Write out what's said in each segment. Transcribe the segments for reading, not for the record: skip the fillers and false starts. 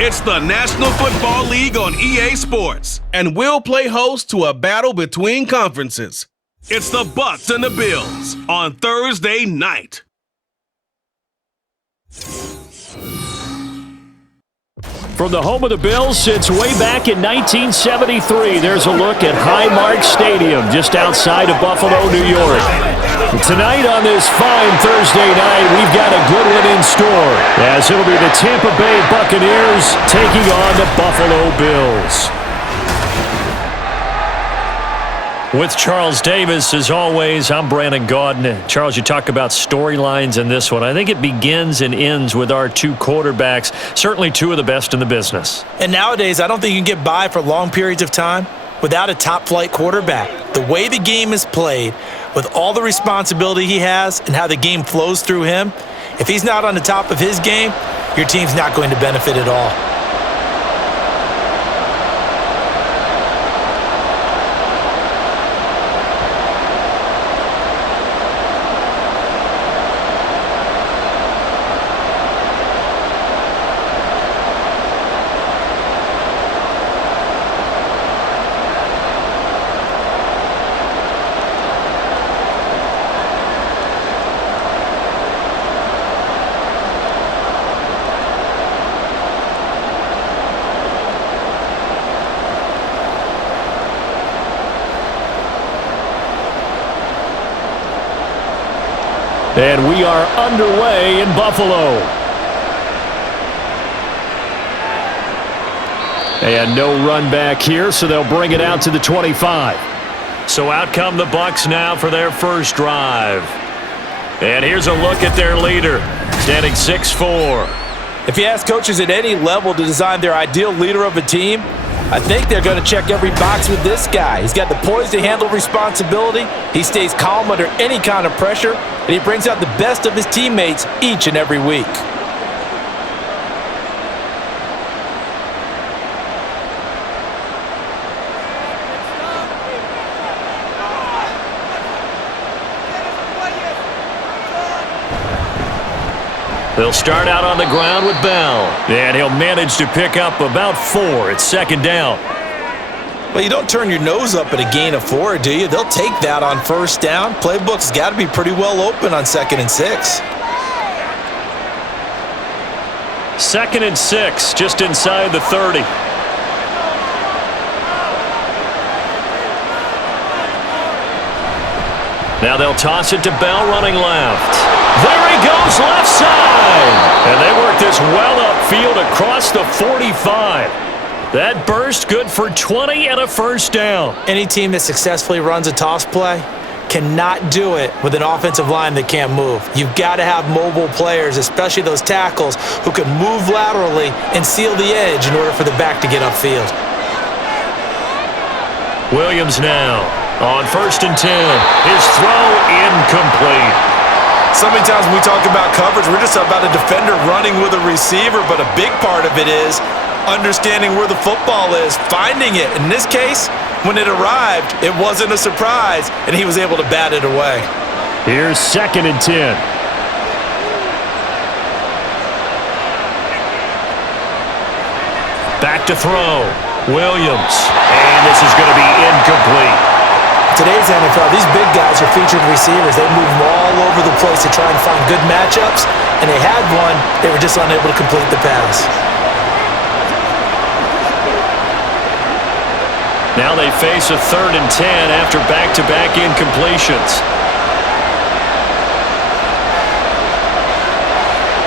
It's the National Football League on EA Sports, and we'll play host to a battle between conferences. It's the Bucs and the Bills on Thursday night. From the home of the Bills since way back in 1973, there's a look at Highmark Stadium just outside of Buffalo, New York. Tonight on this fine Thursday night, we've got a good one in store, as it'll be the Tampa Bay Buccaneers taking on the Buffalo Bills. With Charles Davis, as always, I'm Brandon Gaudin. Charles, you talk about storylines in this one. I think it begins and ends with our two quarterbacks, certainly two of the best in the business. And nowadays, I don't think you can get by for long periods of time without a top-flight quarterback. The way the game is played, with all the responsibility he has and how the game flows through him, if he's not on the top of his game, your team's not going to benefit at all. And we are underway in Buffalo. And no run back here, so they'll bring it out to the 25. So out come the Bucs now for their first drive. And here's a look at their leader, standing 6'4". If you ask coaches at any level to design their ideal leader of a team, I think they're going to check every box with this guy. He's got the poise to handle responsibility. He stays calm under any kind of pressure, and he brings out the best of his teammates each and every week. They'll start out on the ground with Bell, and he'll manage to pick up about 4 at second down. Well, you don't turn your nose up at a gain of 4, do you? They'll take that on first down. Playbook's got to be pretty well open on 2nd and 6. 2nd and 6, just inside the 30. Now they'll toss it to Bell running left. There he goes, left side. And they work this well upfield across the 45. That burst good for 20 and a first down. Any team that successfully runs a toss play cannot do it with an offensive line that can't move. You've got to have mobile players, especially those tackles, who can move laterally and seal the edge in order for the back to get upfield. Williams now on 1st and 10. His throw incomplete. So many times when we talk about coverage, we're just about a defender running with a receiver, but a big part of it is understanding where the football is, finding it. In this case, when it arrived, it wasn't a surprise, and he was able to bat it away. Here's 2nd and 10. Back to throw. Williams. And this is going to be incomplete. Today's NFL, these big guys are featured receivers. They move all over the place to try and find good matchups, and they had one. They were just unable to complete the pass. Now they face a 3rd and 10 after back-to-back incompletions.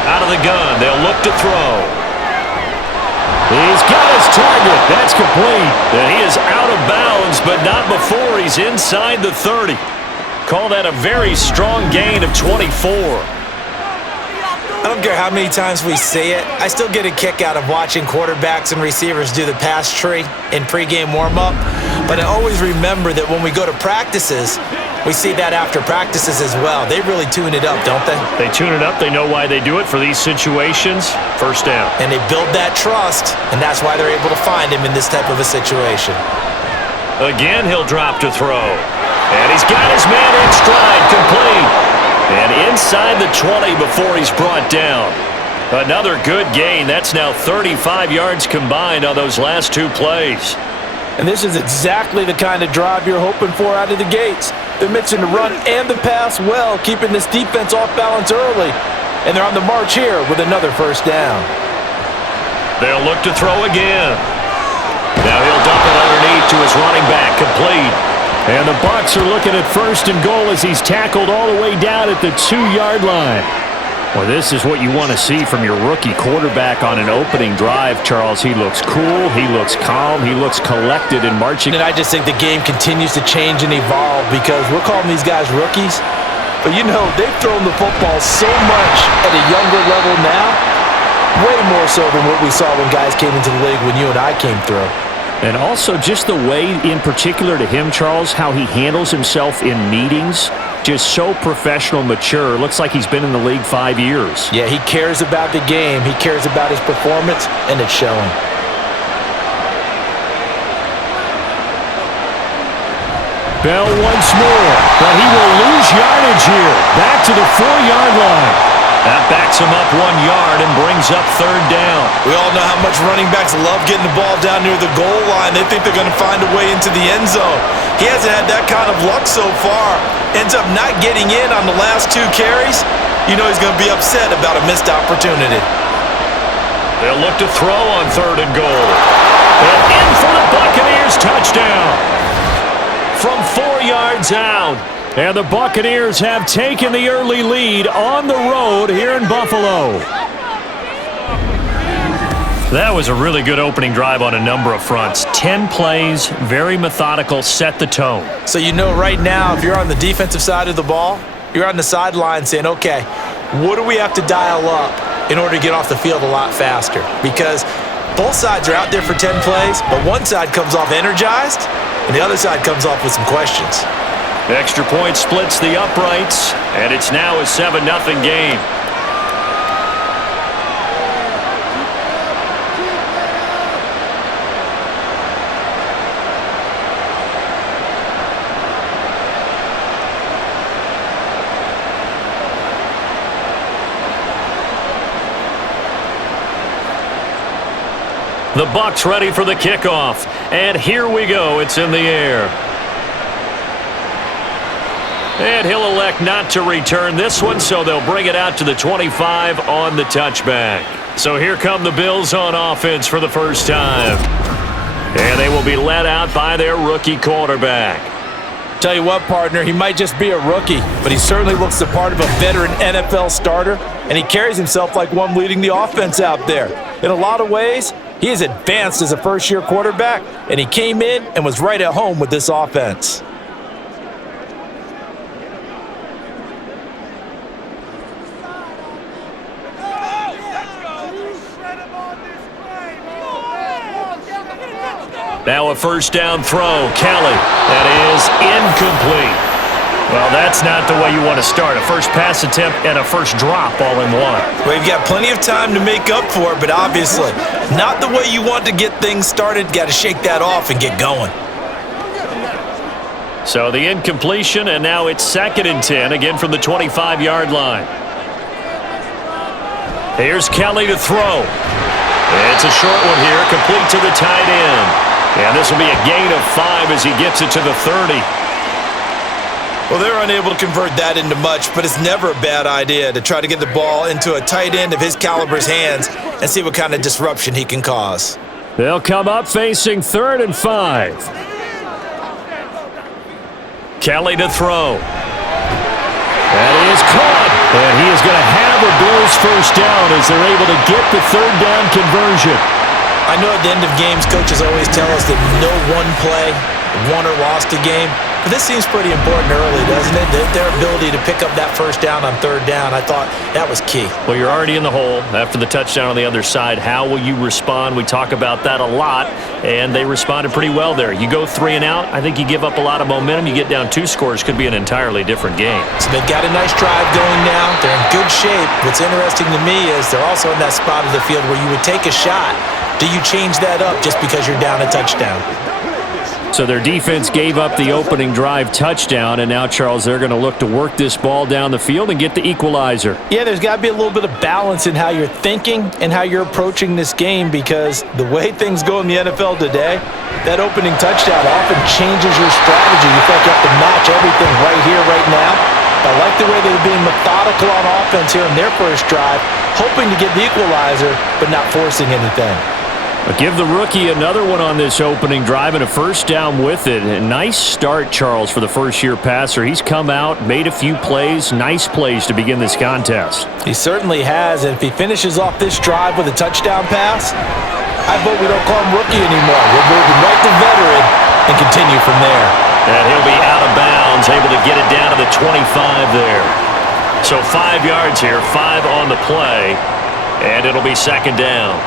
Out of the gun, they'll look to throw. He's got his target. That's complete. And he is out of bounds, but not before he's inside the 30. Call that a very strong gain of 24. I don't care how many times we see it. I still get a kick out of watching quarterbacks and receivers do the pass tree in pregame warm-up. But I always remember that when we go to practices, we see that after practices as well. They really tune it up, don't they? They tune it up. They know why they do it for these situations. First down. And they build that trust, and that's why they're able to find him in this type of a situation. Again, he'll drop to throw. And he's got his man in stride, complete. And inside the 20 before he's brought down. Another good gain. That's now 35 yards combined on those last 2 plays. And this is exactly the kind of drive you're hoping for out of the gates. They're mixing the run and the pass well, keeping this defense off balance early. And they're on the march here with another first down. They'll look to throw again. Now he'll dump it underneath to his running back, complete. And the Bucs are looking at 1st and goal as he's tackled all the way down at the 2-yard line. Well, this is what you want to see from your rookie quarterback on an opening drive, Charles. He looks cool, he looks calm, he looks collected and marching. And I just think the game continues to change and evolve because we're calling these guys rookies. But, you know, they've thrown the football so much at a younger level now, way more so than what we saw when guys came into the league when you and I came through. And also just the way, in particular to him, Charles, how he handles himself in meetings. Just so professional, mature. Looks like he's been in the league 5 years. Yeah, he cares about the game. He cares about his performance, and it's showing. Bell once more, but he will lose yardage here. Back to the 4-yard line. That backs him up 1 yard and brings up 3rd down. We all know how much running backs love getting the ball down near the goal line. They think they're going to find a way into the end zone. He hasn't had that kind of luck so far. Ends up not getting in on the last 2 carries. You know he's going to be upset about a missed opportunity. They'll look to throw on 3rd and goal. And in for the Buccaneers, touchdown. From 4 yards out. And the Buccaneers have taken the early lead on the road here in Buffalo. That was a really good opening drive on a number of fronts. 10 plays, very methodical, set the tone. So you know right now, if you're on the defensive side of the ball, you're on the sideline saying, okay, what do we have to dial up in order to get off the field a lot faster? Because both sides are out there for 10 plays, but one side comes off energized, and the other side comes off with some questions. The extra point splits the uprights, and it's now a 7-0 game. The Bucs ready for the kickoff, and here we go. It's in the air. And he'll elect not to return this one, so they'll bring it out to the 25 on the touchback. So here come the Bills on offense for the first time. And they will be led out by their rookie quarterback. Tell you what, partner, he might just be a rookie, but he certainly looks the part of a veteran NFL starter, and he carries himself like one leading the offense out there. In a lot of ways, he is advanced as a first-year quarterback, and he came in and was right at home with this offense. Now a first down throw. Kelly. That is incomplete. Well, that's not the way you want to start. A first pass attempt and a first drop all in one. Well, you've got plenty of time to make up for it, but obviously not the way you want to get things started. Got to shake that off and get going. So the incompletion, and now it's 2nd and 10, again from the 25-yard line. Here's Kelly to throw. It's a short one here, complete to the tight end. And this will be a gain of 5 as he gets it to the 30. Well, they're unable to convert that into much, but it's never a bad idea to try to get the ball into a tight end of his caliber's hands and see what kind of disruption he can cause. They'll come up facing 3rd and 5. Kelly to throw. That is caught. And he is going to have a Bills first down as they're able to get the 3rd down conversion. I know at the end of games, coaches always tell us that no one play won or lost a game. But this seems pretty important early, doesn't it? Their ability to pick up that first down on 3rd down, I thought that was key. Well, you're already in the hole after the touchdown on the other side. How will you respond? We talk about that a lot, and they responded pretty well there. You go 3 and out, I think you give up a lot of momentum. You get down 2 scores, could be an entirely different game. So they've got a nice drive going now. They're in good shape. What's interesting to me is they're also in that spot of the field where you would take a shot. Do you change that up just because you're down a touchdown? So their defense gave up the opening drive touchdown, and now, Charles, they're going to look to work this ball down the field and get the equalizer. Yeah, there's got to be a little bit of balance in how you're thinking and how you're approaching this game, because the way things go in the NFL today, that opening touchdown often changes your strategy. You feel like you have to match everything right here, right now. I like the way they're being methodical on offense here in their first drive, hoping to get the equalizer, but not forcing anything. But give the rookie another one on this opening drive and a first down with it. A nice start, Charles, for the first-year passer. He's come out, made a few plays, nice plays to begin this contest. He certainly has, and if he finishes off this drive with a touchdown pass, I vote we don't call him rookie anymore. We're moving right to veteran and continue from there. And he'll be out of bounds, able to get it down to the 25 there. So 5 yards here, 5 on the play, and it'll be second down.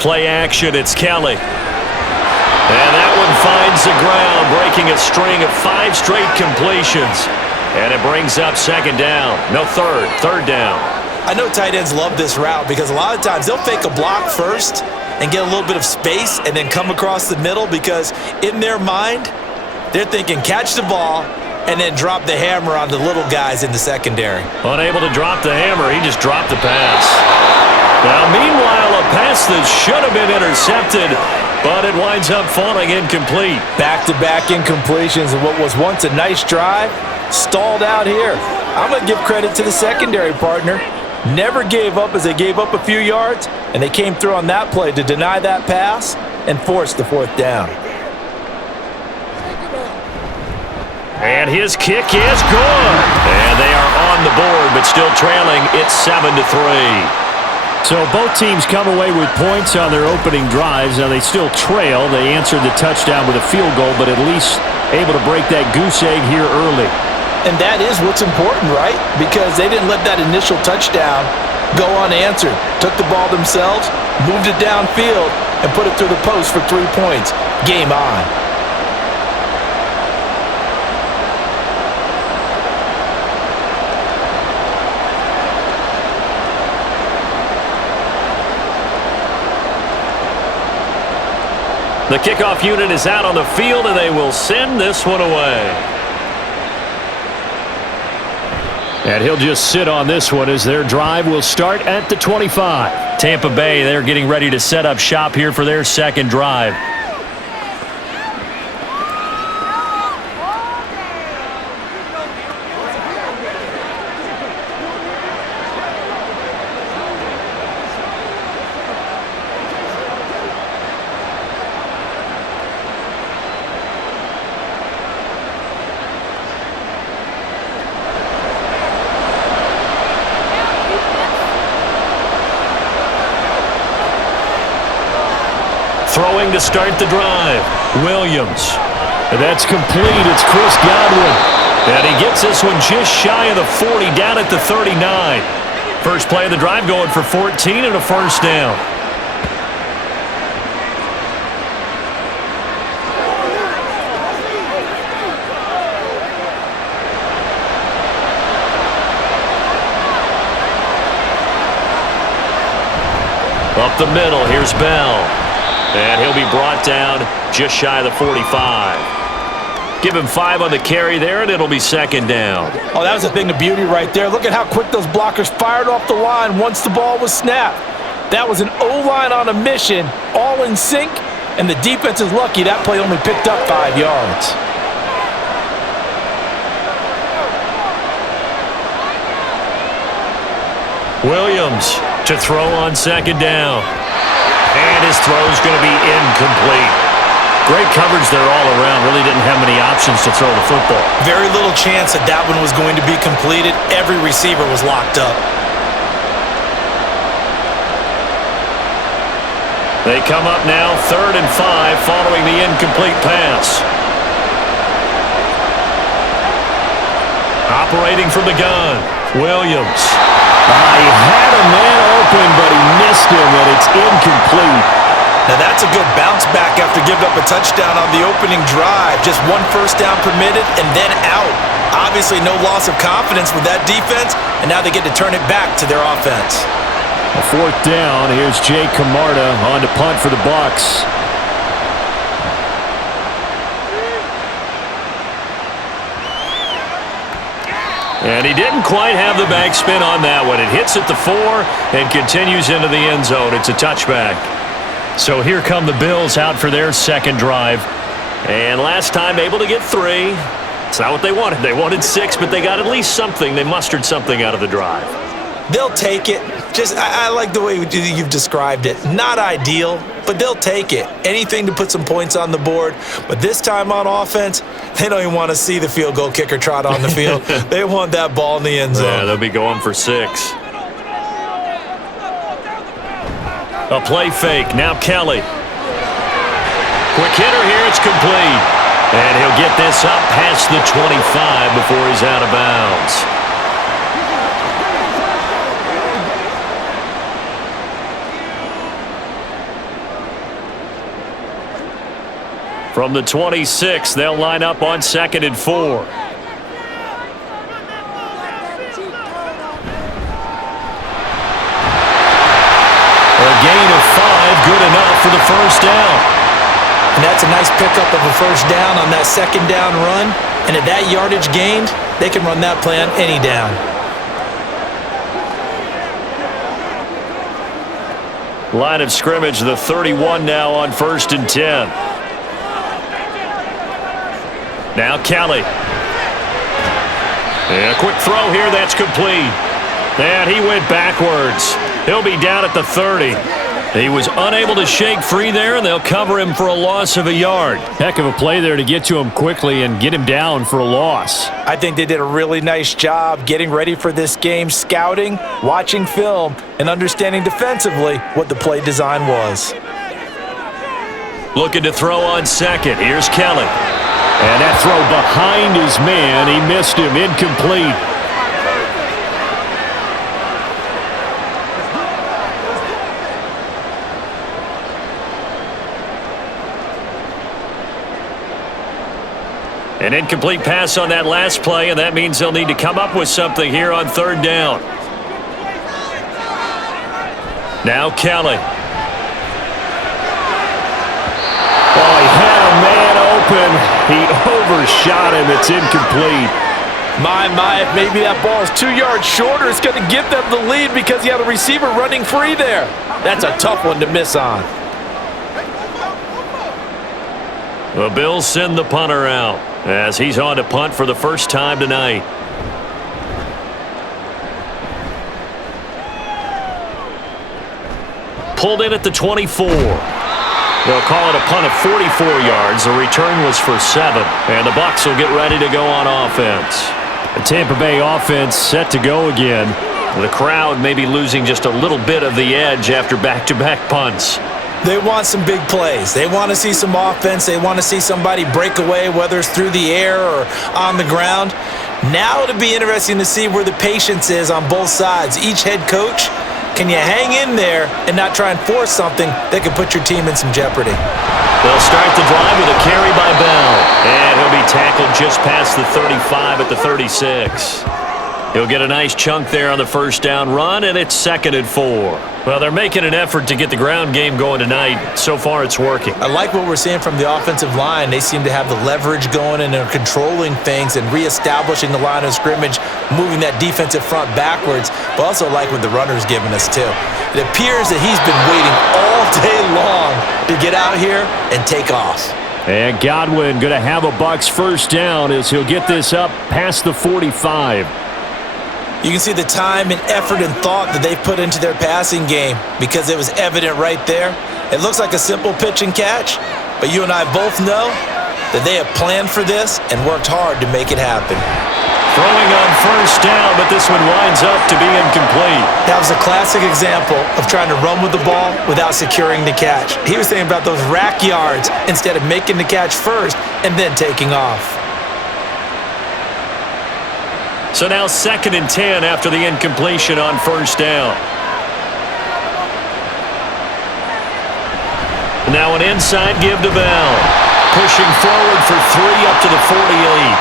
Play action, it's Kelly. And that one finds the ground, breaking a string of 5 straight completions. And it brings up second down. No, third down. I know tight ends love this route because a lot of times they'll fake a block first and get a little bit of space and then come across the middle, because in their mind, they're thinking catch the ball and then drop the hammer on the little guys in the secondary. Unable to drop the hammer, he just dropped the pass. Now, meanwhile, a pass that should have been intercepted, but it winds up falling incomplete. Back-to-back incompletions of what was once a nice drive, stalled out here. I'm going to give credit to the secondary partner. Never gave up as they gave up a few yards, and they came through on that play to deny that pass and force the fourth down. And his kick is good. And they are on the board, but still trailing. It's 7-3. So both teams come away with points on their opening drives. Now they still trail. They answered the touchdown with a field goal, but at least able to break that goose egg here early. And that is what's important, right? Because they didn't let that initial touchdown go unanswered. Took the ball themselves, moved it downfield, and put it through the post for 3 points. Game on. The kickoff unit is out on the field, and they will send this one away. And he'll just sit on this one as their drive will start at the 25. Tampa Bay, they're getting ready to set up shop here for their second drive. Throwing to start the drive. Williams. And that's complete. It's Chris Godwin. And he gets this one just shy of the 40, down at the 39. First play of the drive going for 14 and a first down. Up the middle, here's Bell. And he'll be brought down just shy of the 45. Give him 5 on the carry there, and it'll be second down. Oh, that was a thing of beauty right there. Look at how quick those blockers fired off the line once the ball was snapped. That was an O-line on a mission, all in sync, and the defense is lucky that play only picked up 5 yards. Williams to throw on second down. And his throw's going to be incomplete. Great coverage there all around. Really didn't have many options to throw the football. Very little chance that that one was going to be completed. Every receiver was locked up. They come up now 3rd and 5 following the incomplete pass. Operating from the gun, Williams. He had a man open, but he missed him, and it's incomplete. Now that's a good bounce back after giving up a touchdown on the opening drive. Just one first down permitted and then out. Obviously no loss of confidence with that defense, and now they get to turn it back to their offense. A fourth down. Here's Jay Camarda on to punt for the Bucs. And he didn't quite have the backspin on that one. It hits at the 4 and continues into the end zone. It's a touchback. So here come the Bills out for their second drive. And last time able to get 3. It's not what they wanted. They wanted 6, but they got at least something. They mustered something out of the drive. They'll take it. I like the way you've described it. Not ideal, but they'll take it. Anything to put some points on the board. But this time on offense, they don't even want to see the field goal kicker trot on the field. They want that ball in the end zone. Yeah, they'll be going for 6. A play fake. Now Kelly. Quick hitter here. It's complete. And he'll get this up past the 25 before he's out of bounds. From the 26, they'll line up on 2nd and 4. A gain of 5, good enough for the first down. And that's a nice pickup of a first down on that second down run. And at that yardage gained, they can run that play on any down. Line of scrimmage, the 31 now on 1st and 10. Now Kelly. And a quick throw here, that's complete. And he went backwards. He'll be down at the 30. He was unable to shake free there, and they'll cover him for a loss of a yard. Heck of a play there to get to him quickly and get him down for a loss. I think they did a really nice job getting ready for this game, scouting, watching film, and understanding defensively what the play design was. Looking to throw on 2nd. Here's Kelly. And that throw behind his man. He missed him. Incomplete. An incomplete pass on that last play, and that means they'll need to come up with something here on 3rd down. Now Kelly. Oh, he had a man open. He overshot him. It's incomplete. My, if maybe that ball is 2 yards shorter, it's going to give them the lead because you had a receiver running free there. That's a tough one to miss on. The Bills send the punter out as he's on to punt for the first time tonight. Pulled in at the 24. They'll call it a punt of 44 yards. The return was for 7. And the Bucs will get ready to go on offense. The Tampa Bay offense set to go again. The crowd may be losing just a little bit of the edge after back-to-back punts. They want some big plays. They want to see some offense. They want to see somebody break away, whether it's through the air or on the ground. Now it'll be interesting to see where the patience is on both sides. Each head coach, can you hang in there and not try and force something that could put your team in some jeopardy? They'll start the drive with a carry by Bell. And he'll be tackled just past the 35 at the 36. He'll get a nice chunk there on the first down run, and it's 2nd and 4. Well, they're making an effort to get the ground game going tonight. So far, it's working. I like what we're seeing from the offensive line. They seem to have the leverage going, and they're controlling things and reestablishing the line of scrimmage, moving that defensive front backwards, but also like what the runner's giving us, too. It appears that he's been waiting all day long to get out here and take off. And Godwin going to have a Bucs first down as he'll get this up past the 45. You can see the time and effort and thought that they've put into their passing game because it was evident right there. It looks like a simple pitch and catch, but you and I both know that they have planned for this and worked hard to make it happen. Throwing on first down, but this one winds up to be incomplete. That was a classic example of trying to run with the ball without securing the catch. He was thinking about those rack yards instead of making the catch first and then taking off. So now 2nd and 10 after the incompletion on first down. Now an inside give to Bell. Pushing forward for 3 up to the 48.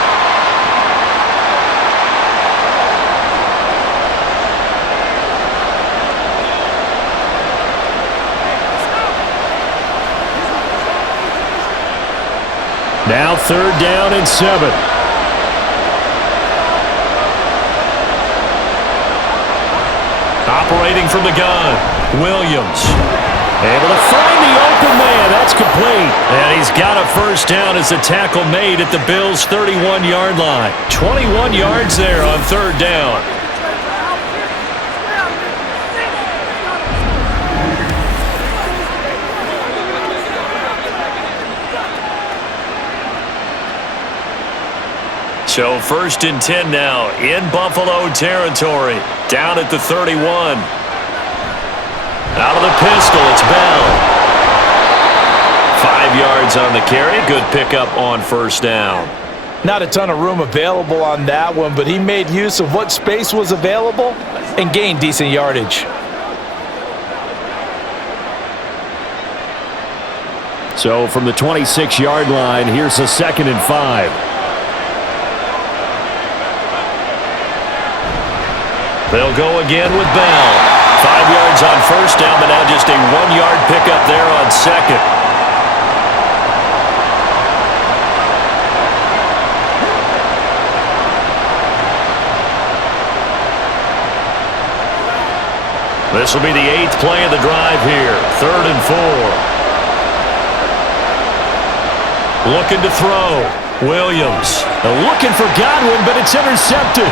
Now 3rd down and 7. Operating from the gun, Williams. Able to find the open man. That's complete. And he's got a 1st down as the tackle made at the Bills' 31-yard line. 21 yards there on 3rd down. So 1st and 10 now in Buffalo territory. Down at the 31. Out of the pistol, it's Bell. 5 yards on the carry. Good pickup on 1st down. Not a ton of room available on that one, but he made use of what space was available and gained decent yardage. So from the 26-yard line, here's a 2nd and 5. They'll go again with Bell. 5 yards on 1st down, but now just a 1-yard pickup there on 2nd. This will be the 8th play of the drive here. 3rd and 4. Looking to throw. Williams. Looking for Godwin, but it's intercepted.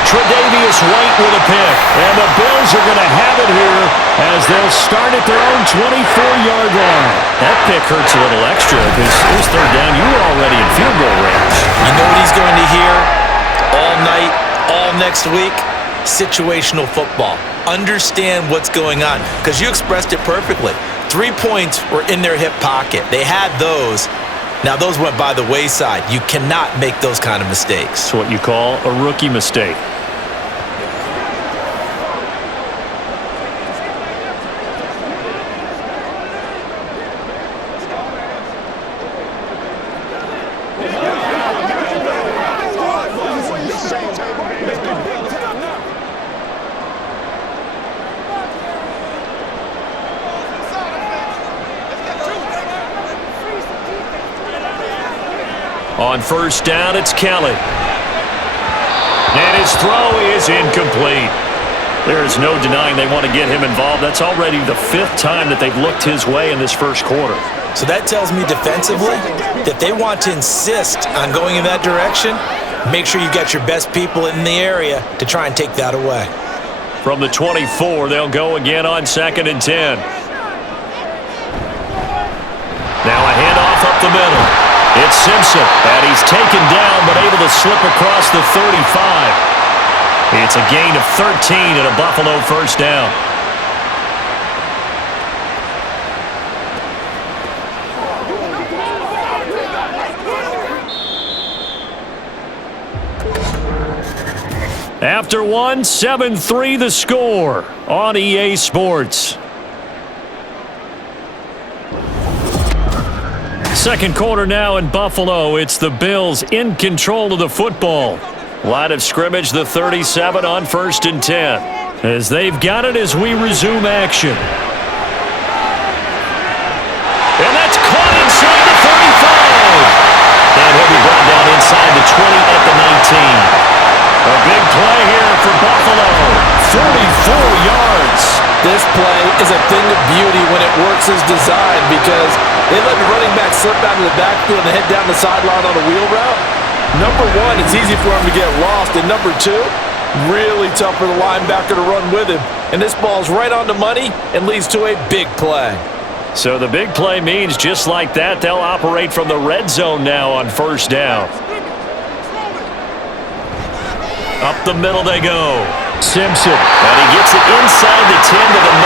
Tre'Davious White with a pick. And the Bills are going to have it here as they'll start at their own 24-yard line. That pick hurts a little extra because it was 3rd down. You were already in field goal range. You know what he's going to hear all night, all next week? Situational football. Understand what's going on because you expressed it perfectly. 3 points were in their hip pocket. They had those. Now, those went by the wayside. You cannot make those kind of mistakes. It's what you call a rookie mistake. On 1st down, it's Kelly. And his throw is incomplete. There's no denying they want to get him involved. That's already the 5th time that they've looked his way in this 1st quarter. So that tells me defensively that they want to insist on going in that direction. Make sure you got your best people in the area to try and take that away. From the 24, they'll go again on 2nd and 10. Now a handoff up the middle. It's Simpson, and he's taken down but able to slip across the 35. It's a gain of 13 and a Buffalo 1st down. After one, 7-3 the score on EA Sports. 2nd quarter now in Buffalo. It's the Bills in control of the football. Line of scrimmage, the 37 on 1st and 10. As they've got it as we resume action. And that's caught inside the 35. And he'll be brought down inside the 20 at the 19. A big play here for Buffalo. 44 yards. This play is a thing of beauty when it works as designed because they let the running back slip out of the backfield and head down the sideline on a wheel route. Number one, it's easy for him to get lost. And number two, really tough for the linebacker to run with him. And this ball's right on the money and leads to a big play. So the big play means just like that, they'll operate from the red zone now on 1st down. Up the middle they go. Simpson. And he gets it inside the 10 to the 9.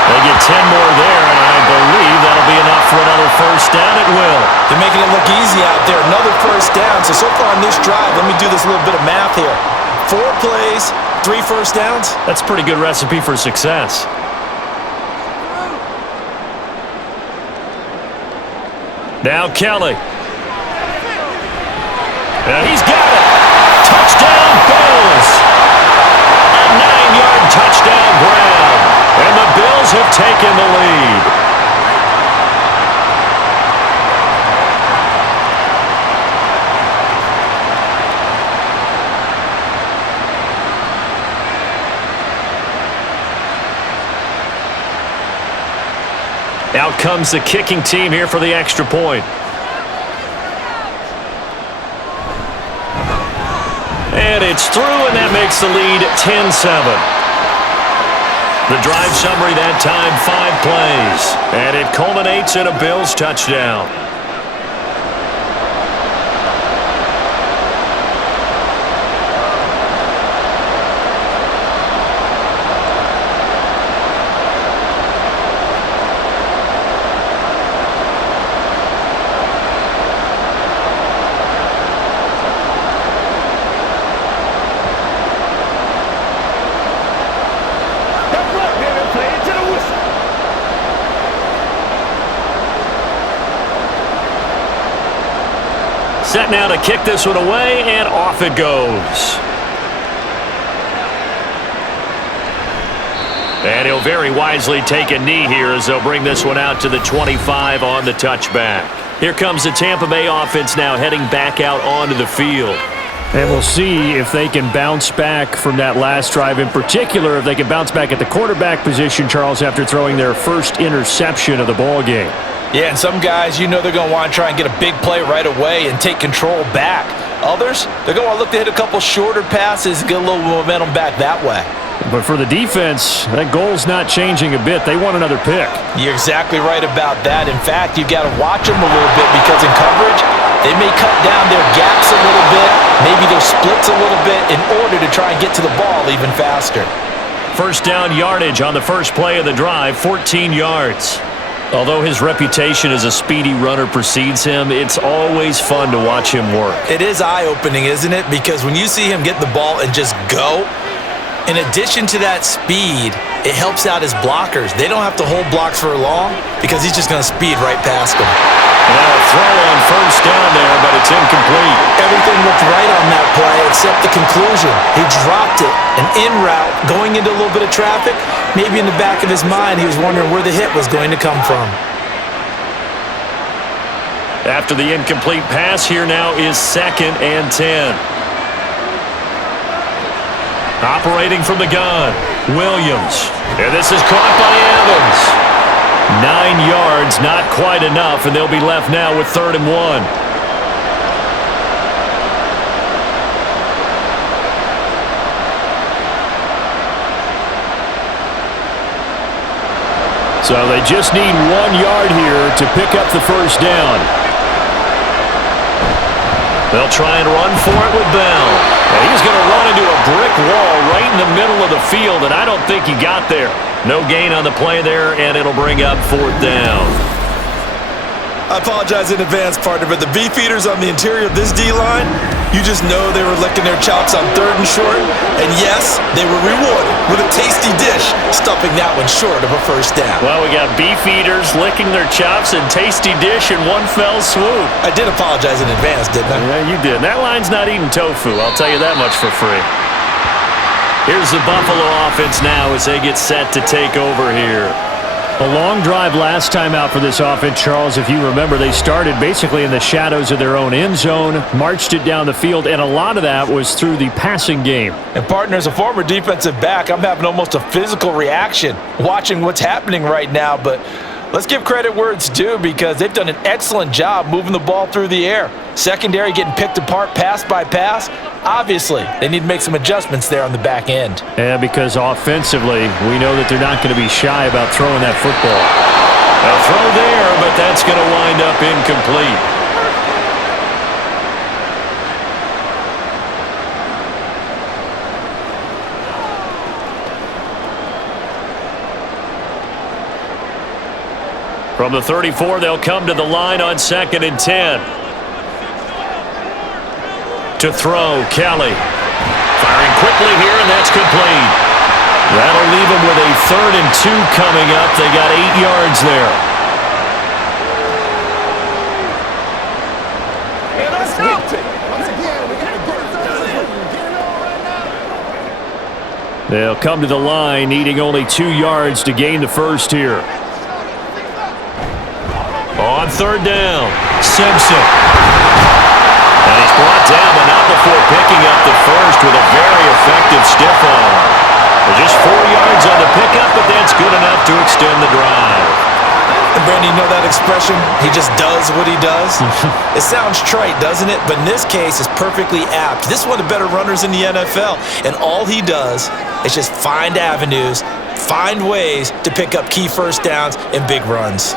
They get 10 more there, and I believe that'll be enough for another 1st down. It will. They're making it look easy out there. Another 1st down. So far on this drive, let me do this little bit of math here. 4 plays, 3 1st downs. That's a pretty good recipe for success. Now Kelly. And he's got it. Touchdown, Bills. A 9-yard touchdown grab. And the Bills have taken the lead. Out comes the kicking team here for the extra point. And it's through, and that makes the lead 10-7. The drive summary that time, 5 plays. And it culminates in a Bills touchdown. Set now to kick this one away, and off it goes. And he'll very wisely take a knee here as they'll bring this one out to the 25 on the touchback. Here comes the Tampa Bay offense now heading back out onto the field. And we'll see if they can bounce back from that last drive. In particular, if they can bounce back at the quarterback position, Charles, after throwing their first interception of the ball game. Yeah, and some guys, you know they're going to want to try and get a big play right away and take control back. Others, they're going to want to look to hit a couple shorter passes and get a little momentum back that way. But for the defense, that goal's not changing a bit. They want another pick. You're exactly right about that. In fact, you've got to watch them a little bit because in coverage, they may cut down their gaps a little bit, maybe their splits a little bit in order to try and get to the ball even faster. First down yardage on the first play of the drive, 14 yards. Although his reputation as a speedy runner precedes him, it's always fun to watch him work. It is eye-opening, isn't it? Because when you see him get the ball and just go, in addition to that speed, it helps out his blockers. They don't have to hold blocks for long because he's just going to speed right past them. Now a throw on first down there, but it's incomplete. Everything looked right on that play except the conclusion. He dropped it, an in route, going into a little bit of traffic. Maybe in the back of his mind, he was wondering where the hit was going to come from. After the incomplete pass, here now is 2nd and 10. Operating from the gun, Williams. And this is caught by Evans. 9 yards, not quite enough, and they'll be left now with 3rd and 1. So they just need 1 yard here to pick up the first down. They'll try and run for it with Bell. And he's going to run into a brick wall right in the middle of the field, and I don't think he got there. No gain on the play there, and it'll bring up 4th down. I apologize in advance, partner, but the beefeaters on the interior of this D-line, you just know they were licking their chops on 3rd and short. And yes, they were rewarded with a tasty dish, stuffing that one short of a first down. Well, we got beefeaters licking their chops and tasty dish in one fell swoop. I did apologize in advance, didn't I? Yeah, you did. That line's not eating tofu, I'll tell you that much for free. Here's the Buffalo offense now as they get set to take over here. A long drive last time out for this offense, Charles. If you remember, they started basically in the shadows of their own end zone, marched it down the field, and a lot of that was through the passing game. And partner, as a former defensive back, I'm having almost a physical reaction watching what's happening right now, but let's give credit where it's due because they've done an excellent job moving the ball through the air. Secondary getting picked apart pass by pass. Obviously, they need to make some adjustments there on the back end. Yeah, because offensively, we know that they're not going to be shy about throwing that football. A throw there, but that's going to wind up incomplete. From the 34, they'll come to the line on 2nd and 10. To throw, Kelly. Firing quickly here, and that's complete. That'll leave them with a 3rd and 2 coming up. They got 8 yards there. They'll come to the line, needing only 2 yards to gain the first here. On third down, Simpson. And he's brought down, but not before picking up the first with a very effective stiff arm. Just 4 yards on the pickup, but that's good enough to extend the drive. And Brandon, you know that expression? He just does what he does? It sounds trite, doesn't it? But in this case, it's perfectly apt. This is one of the better runners in the NFL. And all he does is just find avenues, find ways to pick up key first downs and big runs.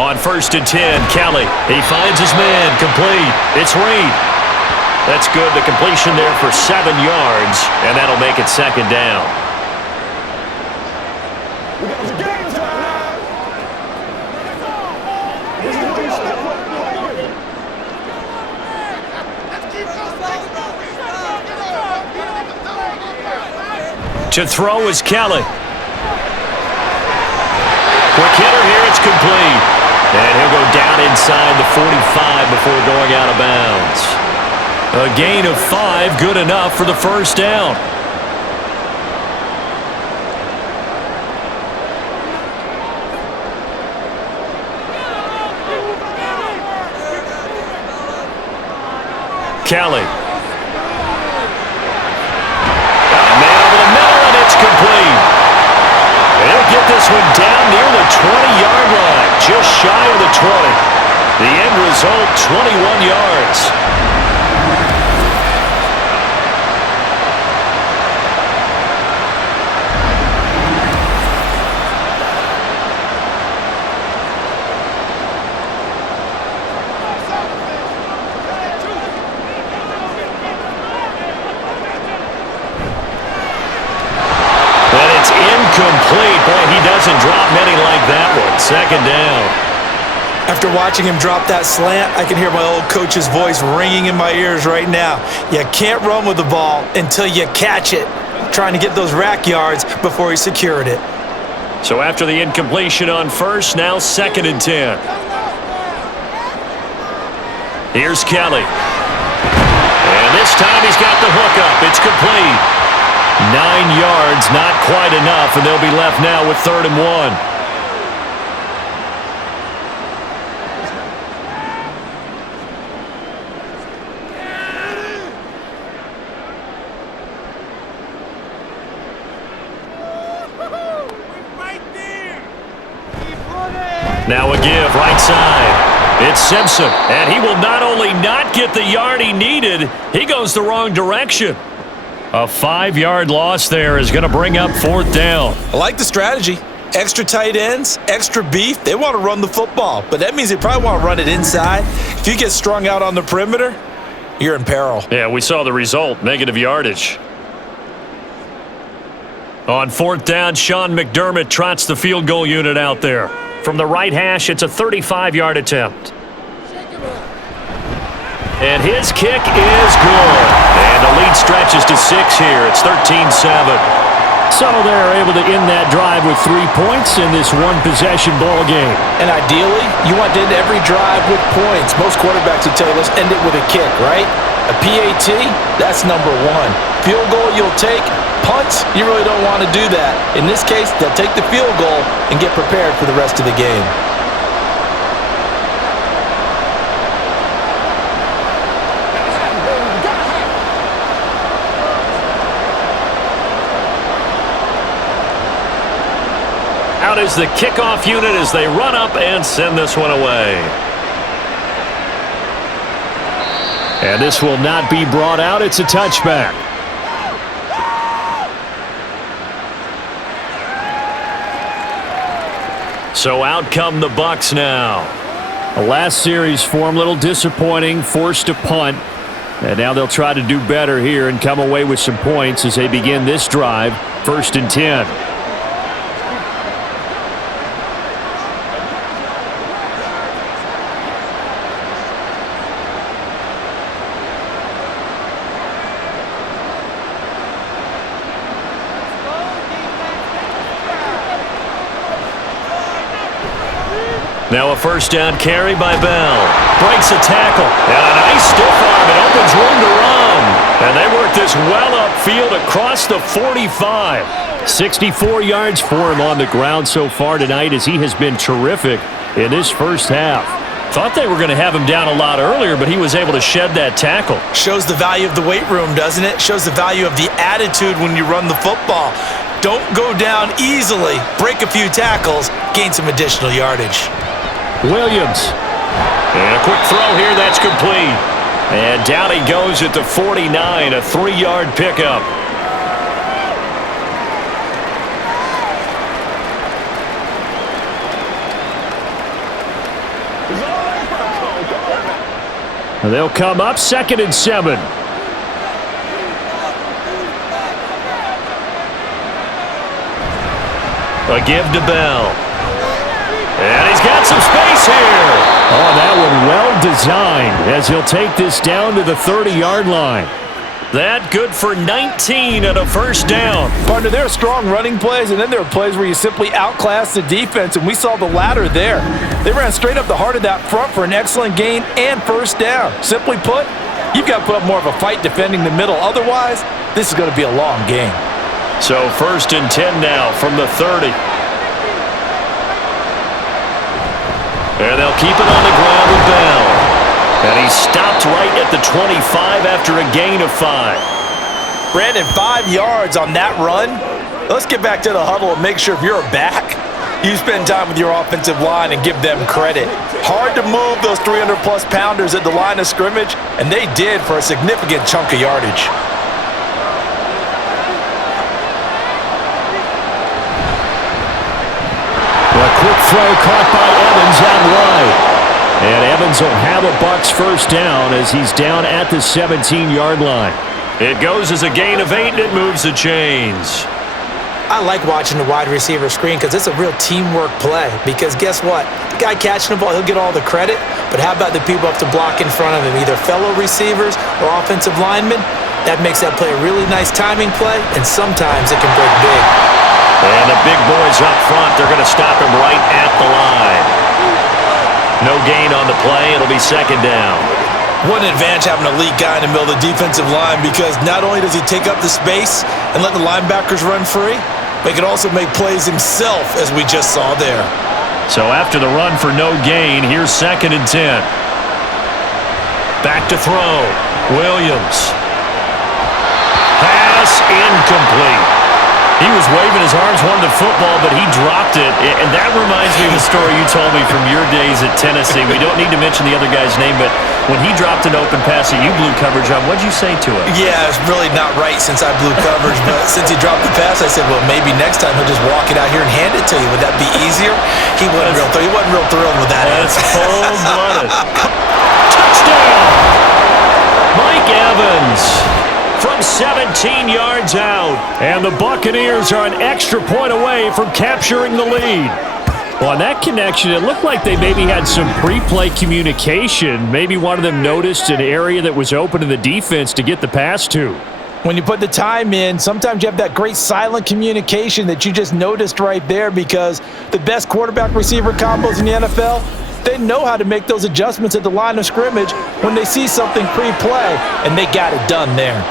On 1st and 10, Kelly. He finds his man, complete. It's Reed. That's good. The completion there for 7 yards, and that'll make it 2nd down. To throw is Kelly. Quick hitter here, it's complete. And he'll go down inside the 45 before going out of bounds. A gain of 5, good enough for the first down. Kelly. Complete. And he'll get this one down near the 20-yard line, just shy of the 20. The end result, 21 yards. Complete. Boy, he doesn't drop many like that one. 2nd down. After watching him drop that slant, I can hear my old coach's voice ringing in my ears right now. You can't run with the ball until you catch it. Trying to get those rack yards before he secured it. So after the incompletion on 1st, now 2nd and 10. Here's Kelly. And this time he's got the hook up. It's complete. 9 yards, not quite enough, and they'll be left now with 3rd and 1. Now a give, right side. It's Simpson, and he will not only not get the yard he needed, he goes the wrong direction. A 5-yard loss there is going to bring up 4th down. I like the strategy. Extra tight ends, extra beef. They want to run the football, but that means they probably want to run it inside. If you get strung out on the perimeter, you're in peril. Yeah, we saw the result, negative yardage. On 4th down, Sean McDermott trots the field goal unit out there. From the right hash, it's a 35-yard attempt. And his kick is good. And the lead stretches to 6 here. It's 13-7. So they're able to end that drive with 3 points in this one-possession ball game. And ideally, you want to end every drive with points. Most quarterbacks would tell you, let's end it with a kick, right? A PAT, that's number 1. Field goal you'll take. Punts, you really don't want to do that. In this case, they'll take the field goal and get prepared for the rest of the game. Out is the kickoff unit as they run up and send this one away. And this will not be brought out. It's a touchback. So out come the Bucs now. The last series for them, a little disappointing, forced to punt. And now they'll try to do better here and come away with some points as they begin this drive, 1st and 10. Now a first down carry by Bell. Breaks a tackle. And a nice stiff arm. It opens room to run. And they work this well upfield across the 45. 64 yards for him on the ground so far tonight as he has been terrific in this first half. Thought they were going to have him down a lot earlier, but he was able to shed that tackle. Shows the value of the weight room, doesn't it? Shows the value of the attitude when you run the football. Don't go down easily. Break a few tackles. Gain some additional yardage. Williams. And a quick throw here. That's complete. And down he goes at the 49. A 3-yard pickup. They'll come up 2nd and 7. A give to Bell. And he's got some space here. Oh, that one well designed as he'll take this down to the 30-yard line. That good for 19 and a first down. Partner, there are strong running plays, and then there are plays where you simply outclass the defense, and we saw the latter there. They ran straight up the heart of that front for an excellent gain and first down. Simply put, you've got to put up more of a fight defending the middle. Otherwise, this is going to be a long game. So 1st and 10 now from the 30. And they'll keep it on the ground with Bell. And he stopped right at the 25 after a gain of 5. Brandon, 5 yards on that run. Let's get back to the huddle and make sure if you're a back, you spend time with your offensive line and give them credit. Hard to move those 300-plus pounders at the line of scrimmage, and they did for a significant chunk of yardage. A quick throw caught by Evans out wide. And Evans will have a Bucs first down as he's down at the 17-yard line. It goes as a gain of 8, and it moves the chains. I like watching the wide receiver screen because it's a real teamwork play. Because guess what? The guy catching the ball, he'll get all the credit. But how about the people up to block in front of him, either fellow receivers or offensive linemen? That makes that play a really nice timing play, and sometimes it can break big. And the big boys up front, they're going to stop him right at the line. No gain on the play. It'll be 2nd down. What an advantage having an elite guy in the middle of the defensive line, because not only does he take up the space and let the linebackers run free, but he can also make plays himself, as we just saw there. So after the run for no gain, here's 2nd and 10. Back to throw. Williams. Pass incomplete. He was waving his arms, wanted the football, but he dropped it. And that reminds me of a story you told me from your days at Tennessee. We don't need to mention the other guy's name, but when he dropped an open pass that you blew coverage on, what'd you say to him? Yeah, it's really not right since I blew coverage, but since he dropped the pass, I said, well, maybe next time he'll just walk it out here and hand it to you. Would that be easier? He wasn't real thrilled with that. That's cold-blooded. Touchdown! Mike Evans from 17 yards out. And the Buccaneers are an extra point away from capturing the lead. Well, on that connection, it looked like they maybe had some pre-play communication. Maybe one of them noticed an area that was open to the defense to get the pass to. When you put the time in, sometimes you have that great silent communication that you just noticed right there, because the best quarterback-receiver combos in the NFL, they know how to make those adjustments at the line of scrimmage when they see something pre-play, and they got it done there.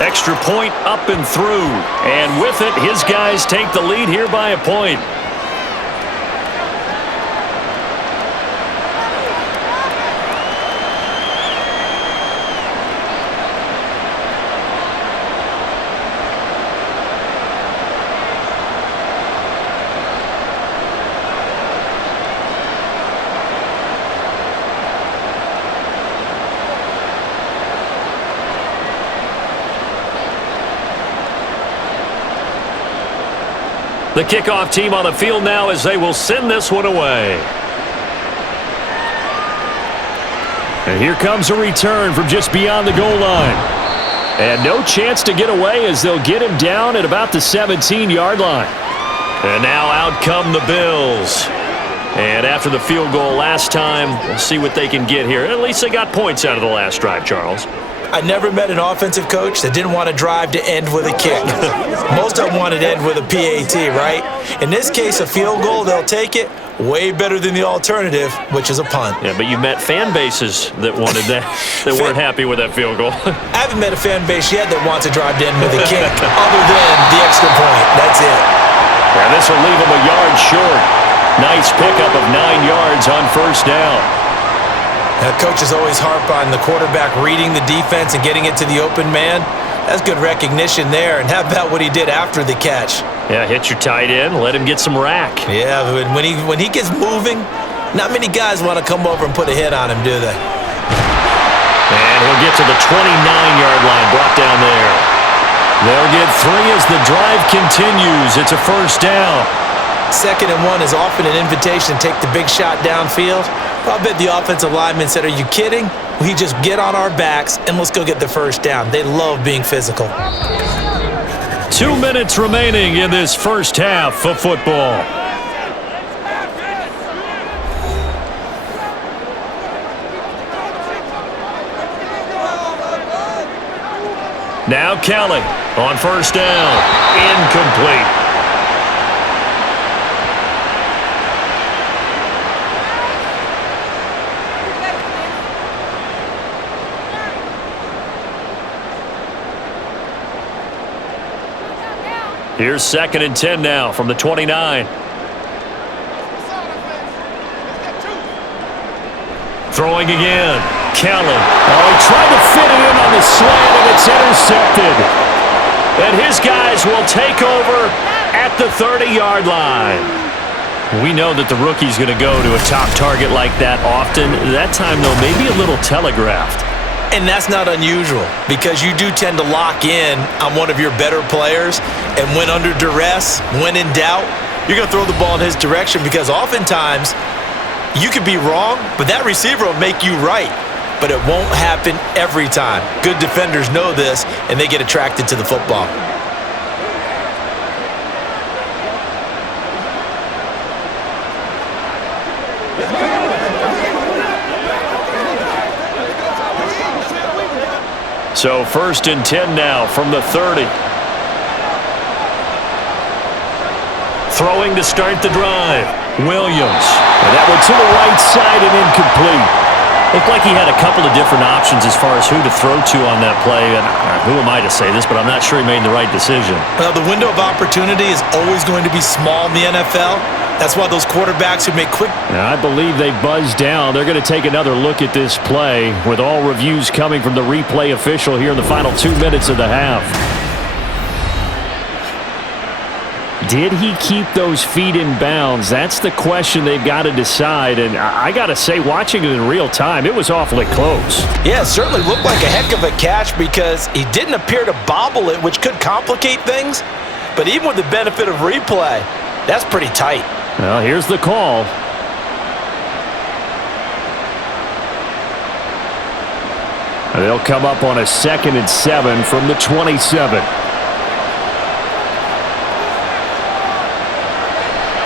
Extra point up and through. And with it, his guys take the lead here by a point. The kickoff team on the field now as they will send this one away. And here comes a return from just beyond the goal line. And no chance to get away as they'll get him down at about the 17-yard line. And now out come the Bills. And after the field goal last time, we'll see what they can get here. At least they got points out of the last drive, Charles. I never met an offensive coach that didn't want to drive to end with a kick. Most of them wanted to end with a PAT, right? In this case, a field goal, they'll take it. Way better than the alternative, which is a punt. Yeah, but you met fan bases that wanted that, that weren't happy with that field goal. I haven't met a fan base yet that wants to drive to end with a kick, other than the extra point. That's it. Yeah, this will leave him a yard short. Nice pickup of 9 yards on first down. Coaches always harp on the quarterback reading the defense and getting it to the open man. That's good recognition there. And how about what he did after the catch? Yeah, hit your tight end, let him get some rack. Yeah, when he gets moving, not many guys want to come over and put a hit on him, do they? And he'll get to the 29-yard line, brought down there. They'll get 3 as the drive continues. It's a first down. 2nd and 1 is often an invitation to take the big shot downfield. I bet the offensive lineman said, "Are you kidding? We just get on our backs and let's go get the first down." They love being physical. 2 minutes remaining in this first half of football. Now Kelly on first down. Incomplete. Here's 2nd and 10 now from the 29. Throwing again. Kelly. Oh, he tried to fit it in on the slant, and it's intercepted. And his guys will take over at the 30-yard line. We know that the rookie's going to go to a top target like that often. That time, though, maybe a little telegraphed. And that's not unusual because you do tend to lock in on one of your better players, and when under duress, when in doubt, you're going to throw the ball in his direction because oftentimes you could be wrong, but that receiver will make you right. But it won't happen every time. Good defenders know this, and they get attracted to the football. So 1st and 10 now from the 30. Throwing to start the drive. Williams. And that one to the right side and incomplete. Looked like he had a couple of different options as far as who to throw to on that play. And who am I to say this, but I'm not sure he made the right decision. Well, the window of opportunity is always going to be small in the NFL. That's why those quarterbacks who make quick... Now, I believe they buzzed down. They're going to take another look at this play with all reviews coming from the replay official here in the final 2 minutes of the half. Did he keep those feet in bounds? That's the question they've got to decide. And I got to say, watching it in real time, it was awfully close. Yeah, it certainly looked like a heck of a catch because he didn't appear to bobble it, which could complicate things. But even with the benefit of replay, that's pretty tight. Well, here's the call. They'll come up on a 2nd and 7 from the 27.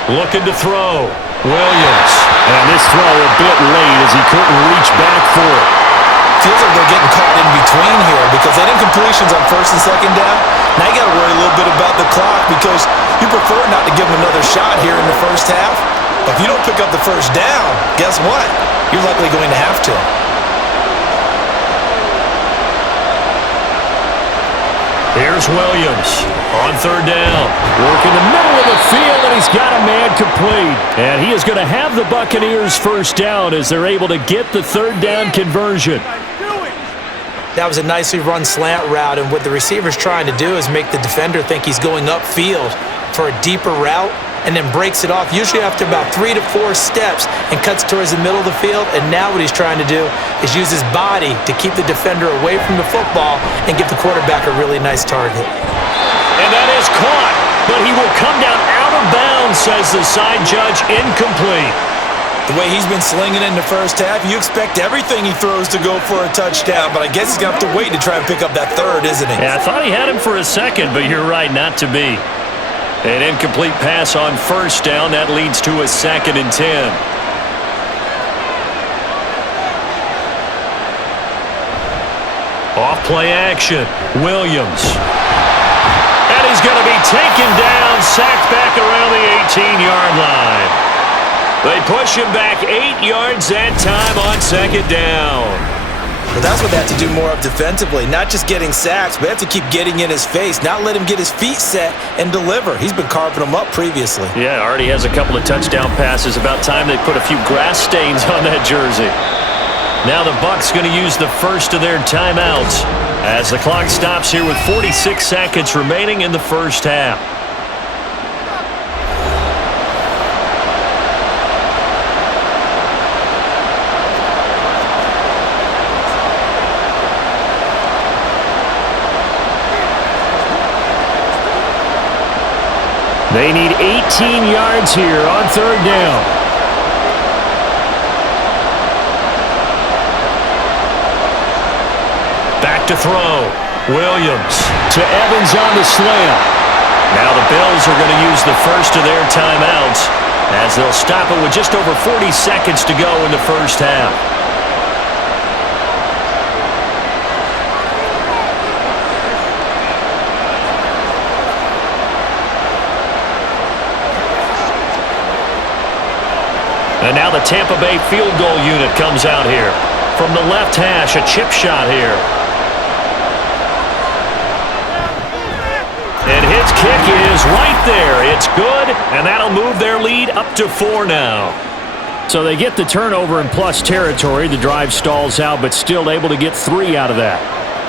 Looking to throw. Williams. And this throw a bit late as he couldn't reach back for it. Feels like they're getting caught in between here because that incompletion's on 1st and 2nd down. Now you got to worry a little bit about the clock because you prefer not to give them another shot here in the first half. But if you don't pick up the first down, guess what? You're likely going to have to. Here's Williams on 3rd down. Working the middle of the field, and he's got a man complete. And he is going to have the Buccaneers first down as they're able to get the 3rd down conversion. That was a nicely run slant route, and what the receiver's trying to do is make the defender think he's going upfield for a deeper route and then breaks it off, usually after about 3 to 4 steps, and cuts towards the middle of the field. And now what he's trying to do is use his body to keep the defender away from the football and give the quarterback a really nice target. And that is caught, but he will come down out of bounds, says the side judge. Incomplete. The way he's been slinging in the first half, you expect everything he throws to go for a touchdown, but I guess he's going to have to wait to try and pick up that 3rd, isn't he? Yeah, I thought he had him for a second, but you're right, not to be. An incomplete pass on 1st down. That leads to a 2nd and 10. Off play action. Williams. And he's going to be taken down, sacked back around the 18-yard line. They push him back 8 yards that time on second down. Well, that's what they have to do more of defensively, not just getting sacks, but they have to keep getting in his face, not let him get his feet set and deliver. He's been carving them up previously. Yeah, already has a couple of touchdown passes. About time they put a few grass stains on that jersey. Now the Bucs going to use the first of their timeouts as the clock stops here with 46 seconds remaining in the first half. They need 18 yards here on third down. Back to throw. Williams to Evans on the slant. Now the Bills are going to use the first of their timeouts as they'll stop it with just over 40 seconds to go in the first half. And now the Tampa Bay field goal unit comes out here. From the left hash, a chip shot here. And his kick is right there. It's good, and that'll move their lead up to 4 now. So they get the turnover in plus territory. The drive stalls out, but still able to get 3 out of that.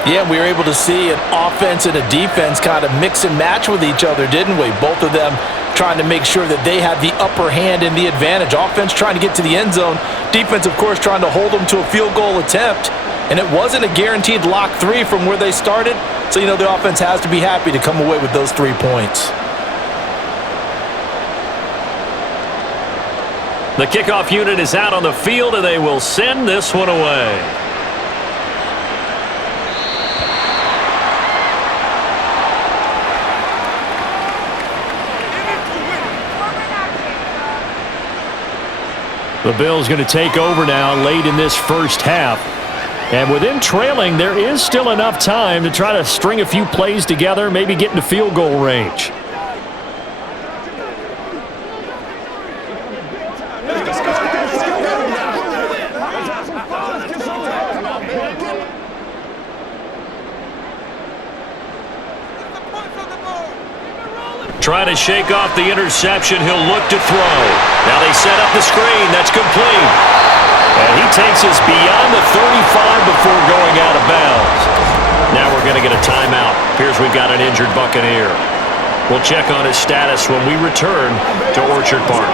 Yeah, we were able to see an offense and a defense kind of mix and match with each other, didn't we? Both of them trying to make sure that they had the upper hand and the advantage. Offense trying to get to the end zone. Defense, of course, trying to hold them to a field goal attempt. And it wasn't a guaranteed lock 3 from where they started. So, the offense has to be happy to come away with those 3 points. The kickoff unit is out on the field, and they will send this one away. The Bills going to take over now late in this first half. And with them trailing, there is still enough time to try to string a few plays together, maybe get into field goal range. Trying to shake off the interception. He'll look to throw. Now they set up the screen. That's complete. And he takes us beyond the 35 before going out of bounds. Now we're going to get a timeout. Appears we've got an injured Buccaneer. We'll check on his status when we return to Orchard Park.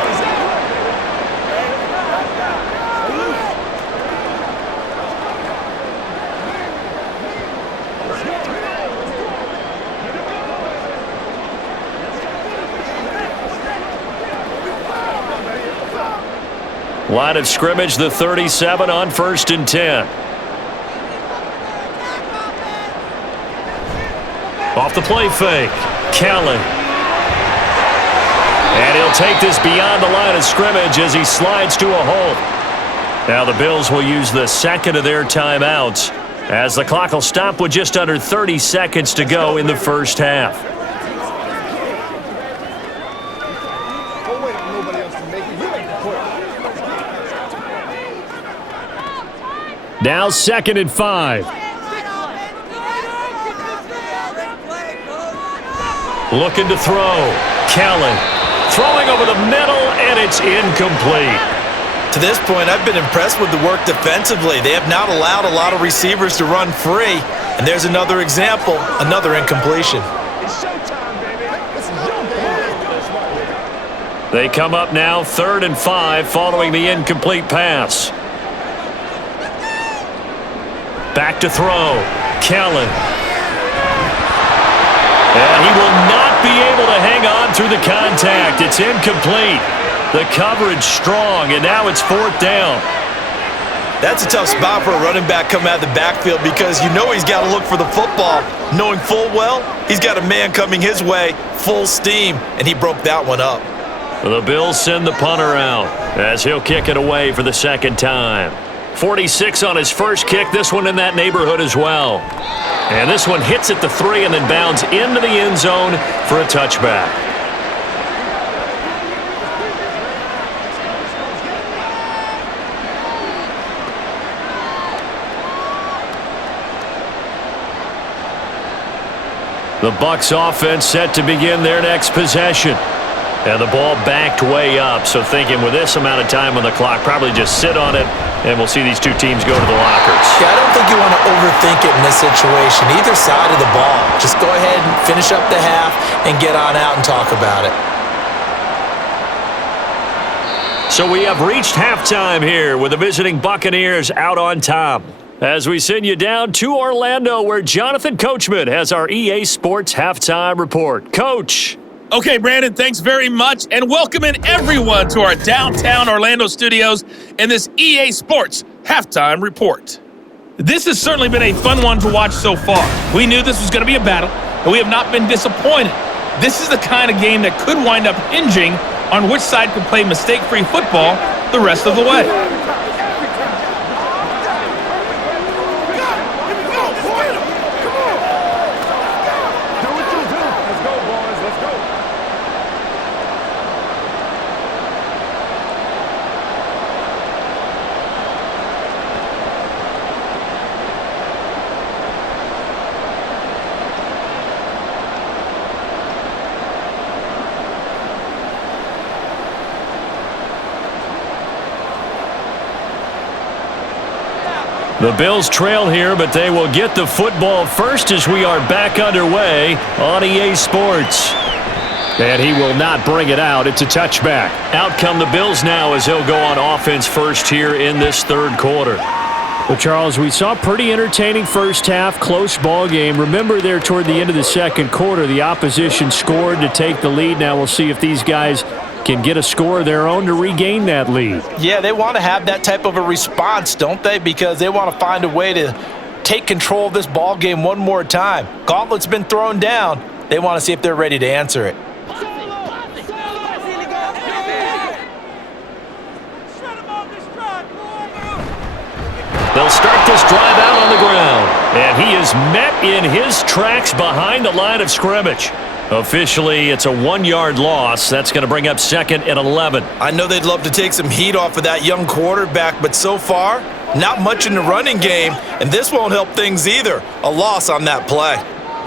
Line of scrimmage, the 37 on 1st and 10. Off the play fake. Kelly. And he'll take this beyond the line of scrimmage as he slides to a halt. Now the Bills will use the second of their timeouts as the clock will stop with just under 30 seconds to go in the first half. Now 2nd and 5. Looking to throw. Kelly throwing over the middle, and it's incomplete. To this point, I've been impressed with the work defensively. They have not allowed a lot of receivers to run free. And there's another example, another incompletion. They come up now 3rd and 5 following the incomplete pass. Back to throw. Kelly. And he will not be able to hang on through the contact. It's incomplete. The coverage strong, and now it's 4th down. That's a tough spot for a running back coming out of the backfield because he's got to look for the football, knowing full well he's got a man coming his way, full steam, and he broke that one up. The Bills send the punter out as he'll kick it away for the 2nd time. 46 on his first kick. This one in that neighborhood as well. And this one hits at the 3 and then bounds into the end zone for a touchback. The Bucs offense set to begin their next possession. And the ball backed way up, so thinking with this amount of time on the clock, probably just sit on it, and we'll see these two teams go to the lockers. Yeah, I don't think you want to overthink it in this situation, either side of the ball. Just go ahead and finish up the half and get on out and talk about it. So we have reached halftime here with the visiting Buccaneers out on top. As we send you down to Orlando, where Jonathan Coachman has our EA Sports Halftime Report. Coach. Okay, Brandon, thanks very much, and welcoming everyone to our downtown Orlando studios in this EA Sports Halftime Report. This has certainly been a fun one to watch so far. We knew this was going to be a battle, and we have not been disappointed. This is the kind of game that could wind up hinging on which side can play mistake-free football the rest of the way. The Bills trail here, but they will get the football first as we are back underway on EA Sports. And he will not bring it out. It's a touchback. Out come the Bills now as they'll go on offense first here in this third quarter. Well, Charles, we saw pretty entertaining first half, close ball game. Remember there toward the end of the second quarter, the opposition scored to take the lead. Now we'll see if these guys can get a score of their own to regain that lead. Yeah, they want to have that type of a response, don't they? Because they want to find a way to take control of this ball game one more time. Gauntlet's been thrown down. They want to see if they're ready to answer it. They'll start this drive out on the ground. And he is met in his tracks behind the line of scrimmage. Officially, it's a 1-yard loss. That's going to bring up 2nd and 11. I know they'd love to take some heat off of that young quarterback, but so far, not much in the running game, and this won't help things either. A loss on that play.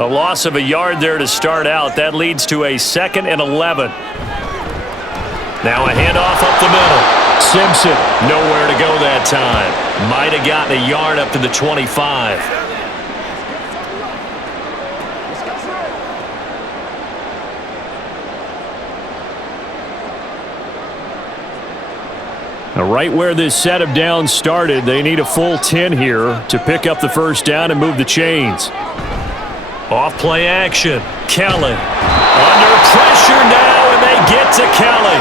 A loss of a yard there to start out. That leads to a 2nd and 11. Now a handoff up the middle. Simpson, nowhere to go that time. Might have gotten a yard up to the 25. Now, right where this set of downs started, they need a full 10 here to pick up the first down and move the chains. Off play action. Kelly under pressure now, and they get to Kelly.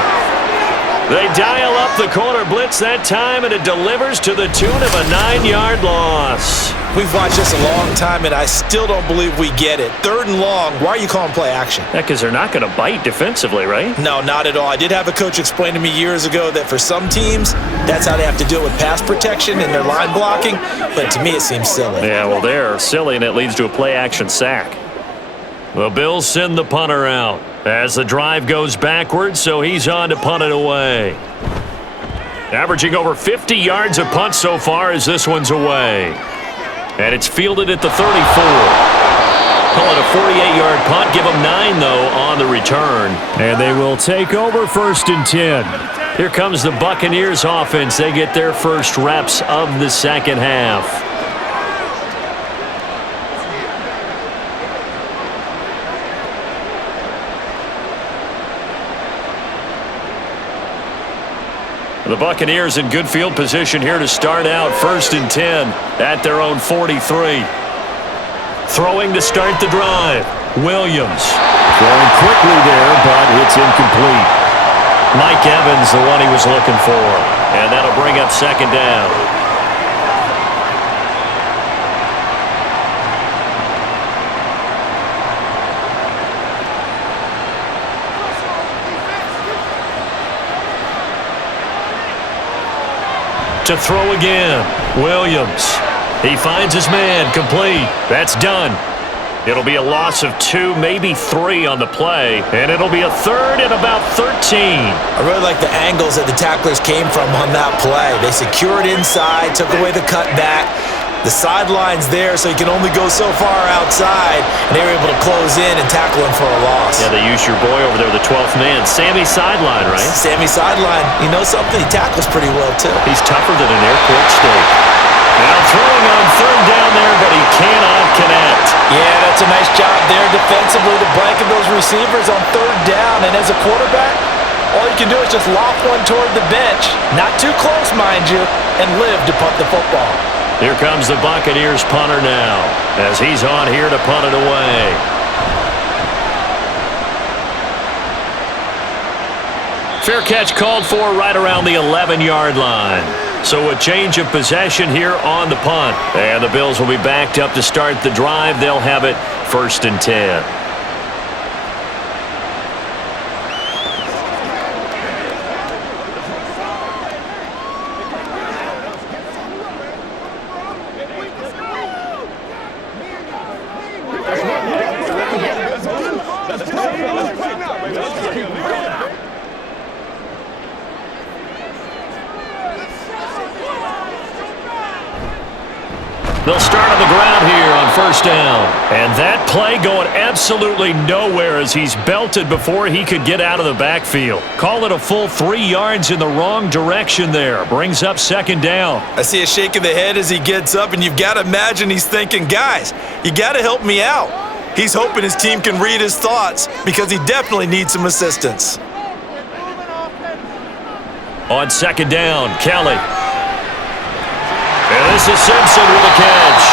They dial up the corner blitz that time, and it delivers to the tune of a 9-yard loss. We've watched this a long time, and I still don't believe we get it. 3rd and long, why are you calling play action? Yeah, because they're not going to bite defensively, right? No, not at all. I did have a coach explain to me years ago that for some teams, that's how they have to deal with pass protection and their line blocking, but to me it seems silly. Yeah, well, they're silly, and it leads to a play action sack. The Bills send the punter out as the drive goes backwards, so he's on to punt it away. Averaging over 50 yards a punt so far as this one's away. And it's fielded at the 34. Call it a 48-yard punt. Give them 9, though, on the return. And they will take over 1st and 10. Here comes the Buccaneers offense. They get their first reps of the second half. The Buccaneers in good field position here to start out 1st and 10 at their own 43. Throwing to start the drive. Williams. Throwing quickly there, but it's incomplete. Mike Evans, the one he was looking for. And that'll bring up 2nd down. To throw again. Williams. He finds his man. Complete. That's done. It'll be a loss of 2, maybe 3 on the play, and it'll be a third and about 13. I really like the angles that the tacklers came from on that play. They secured inside, took away the cutback. The sideline's there, so you can only go so far outside, and they were able to close in and tackle him for a loss. Yeah, they used your boy over there, the 12th man. Sammy sideline, right? Sammy sideline. You know something? He tackles pretty well, too. He's tougher than an airport steak. Now throwing on third down there, but he cannot connect. Yeah, that's a nice job there defensively to blanket those receivers on third down. And as a quarterback, all you can do is just loft one toward the bench. Not too close, mind you, and live to punt the football. Here comes the Buccaneers punter now, as he's on here to punt it away. Fair catch called for right around the 11-yard line. So a change of possession here on the punt. And the Bills will be backed up to start the drive. They'll have it 1st and 10. They'll start on the ground here on 1st down. And that play going absolutely nowhere as he's belted before he could get out of the backfield. Call it a full 3 yards in the wrong direction there. Brings up 2nd down. I see a shake of the head as he gets up, and you've got to imagine he's thinking, guys, you got to help me out. He's hoping his team can read his thoughts because he definitely needs some assistance. On 2nd down, Kelly. And this is Simpson with a catch.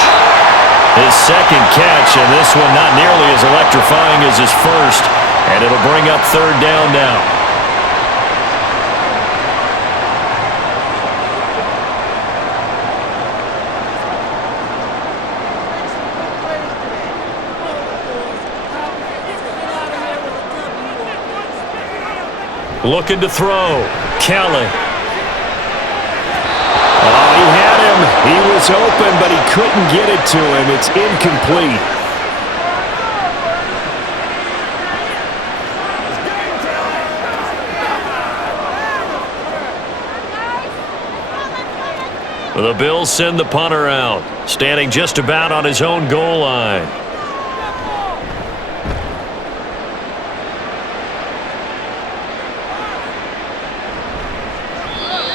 His 2nd catch, and this one not nearly as electrifying as his first. And it'll bring up 3rd down now. Looking to throw. Kelly. Oh, he had him. He was open, but he couldn't get it to him. It's incomplete. The Bills send the punter out, standing just about on his own goal line.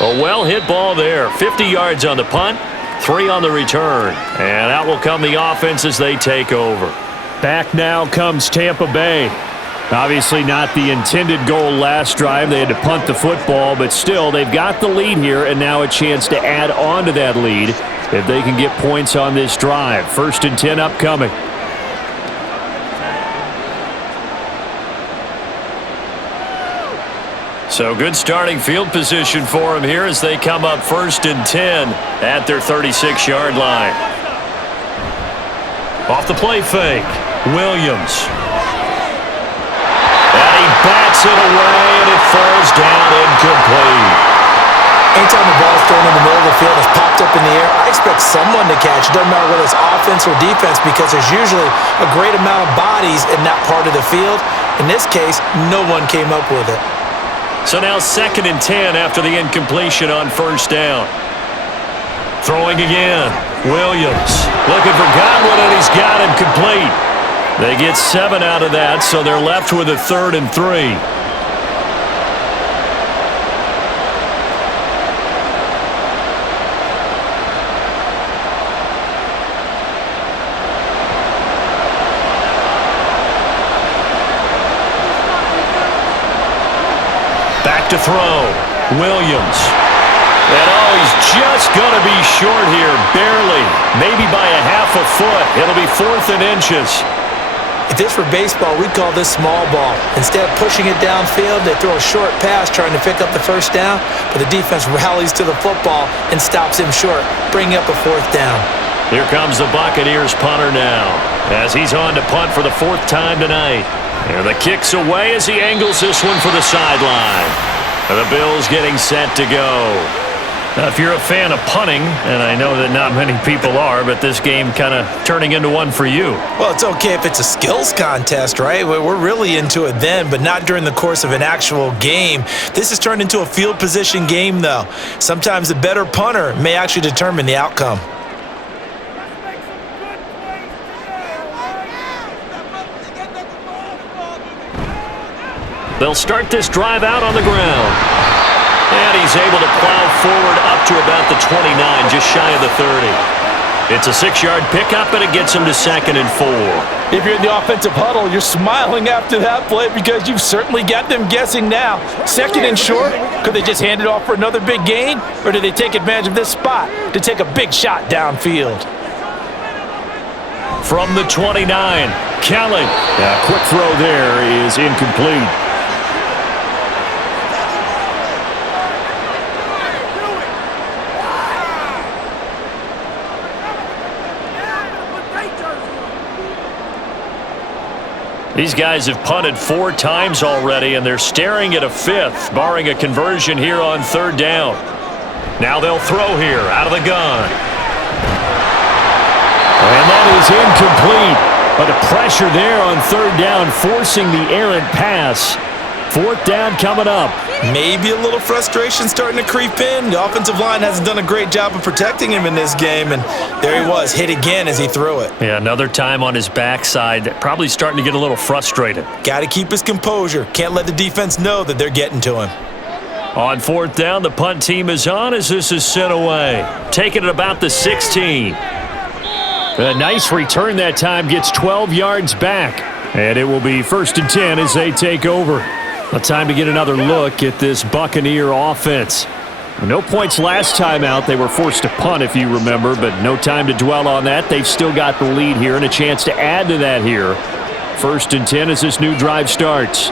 A well-hit ball there. 50 yards on the punt, 3 on the return. And out will come the offense as they take over. Back now comes Tampa Bay. Obviously not the intended goal last drive. They had to punt the football, but still they've got the lead here and now a chance to add on to that lead if they can get points on this drive. 1st and 10 upcoming. So good starting field position for him here as they come up 1st and 10 at their 36-yard line. Off the play fake, Williams. And he bats it away, and it falls down incomplete. Anytime the ball's thrown in the middle of the field, it's popped up in the air, I expect someone to catch. It doesn't matter whether it's offense or defense because there's usually a great amount of bodies in that part of the field. In this case, no one came up with it. So now 2nd and 10 after the incompletion on 1st down. Throwing again. Williams looking for Godwin, and he's got him complete. They get 7 out of that, so they're left with a 3rd and 3. To throw. Williams. And oh, he's just going to be short here, barely. Maybe by a half a foot. It'll be 4th and inches. If this were baseball, we'd call this small ball. Instead of pushing it downfield, they throw a short pass trying to pick up the 1st down, but the defense rallies to the football and stops him short, bringing up a 4th down. Here comes the Buccaneers punter now, as he's on to punt for the 4th time tonight. And the kick's away as he angles this one for the sideline. And the Bills getting set to go. If you're a fan of punting, and I know that not many people are, but this game kind of turning into one for you. Well, it's okay if it's a skills contest, right? We're really into it then, but not during the course of an actual game. This has turned into a field position game, though. Sometimes the better punter may actually determine the outcome. They'll start this drive out on the ground. And he's able to plow forward up to about the 29, just shy of the 30. It's a 6-yard pickup, and it gets him to 2nd and 4. If you're in the offensive huddle, you're smiling after that play because you've certainly got them guessing now. 2nd and short, could they just hand it off for another big gain? Or do they take advantage of this spot to take a big shot downfield? From the 29, Kelly. A quick throw there is incomplete. These guys have punted 4 times already, and they're staring at a 5th, barring a conversion here on 3rd down. Now they'll throw here out of the gun. And that is incomplete. But the pressure there on 3rd down, forcing the errant pass. 4th down coming up. Maybe a little frustration starting to creep in. The offensive line hasn't done a great job of protecting him in this game, and there he was, hit again as he threw it. Yeah, another time on his backside, probably starting to get a little frustrated. Got to keep his composure. Can't let the defense know that they're getting to him. On 4th down, the punt team is on as this is sent away. Taking it about the 16. A nice return that time, gets 12 yards back. And it will be 1st and 10 as they take over. A time to get another look at this Buccaneer offense. No points last time out. They were forced to punt, if you remember, but no time to dwell on that. They've still got the lead here and a chance to add to that here. 1st and 10 as this new drive starts.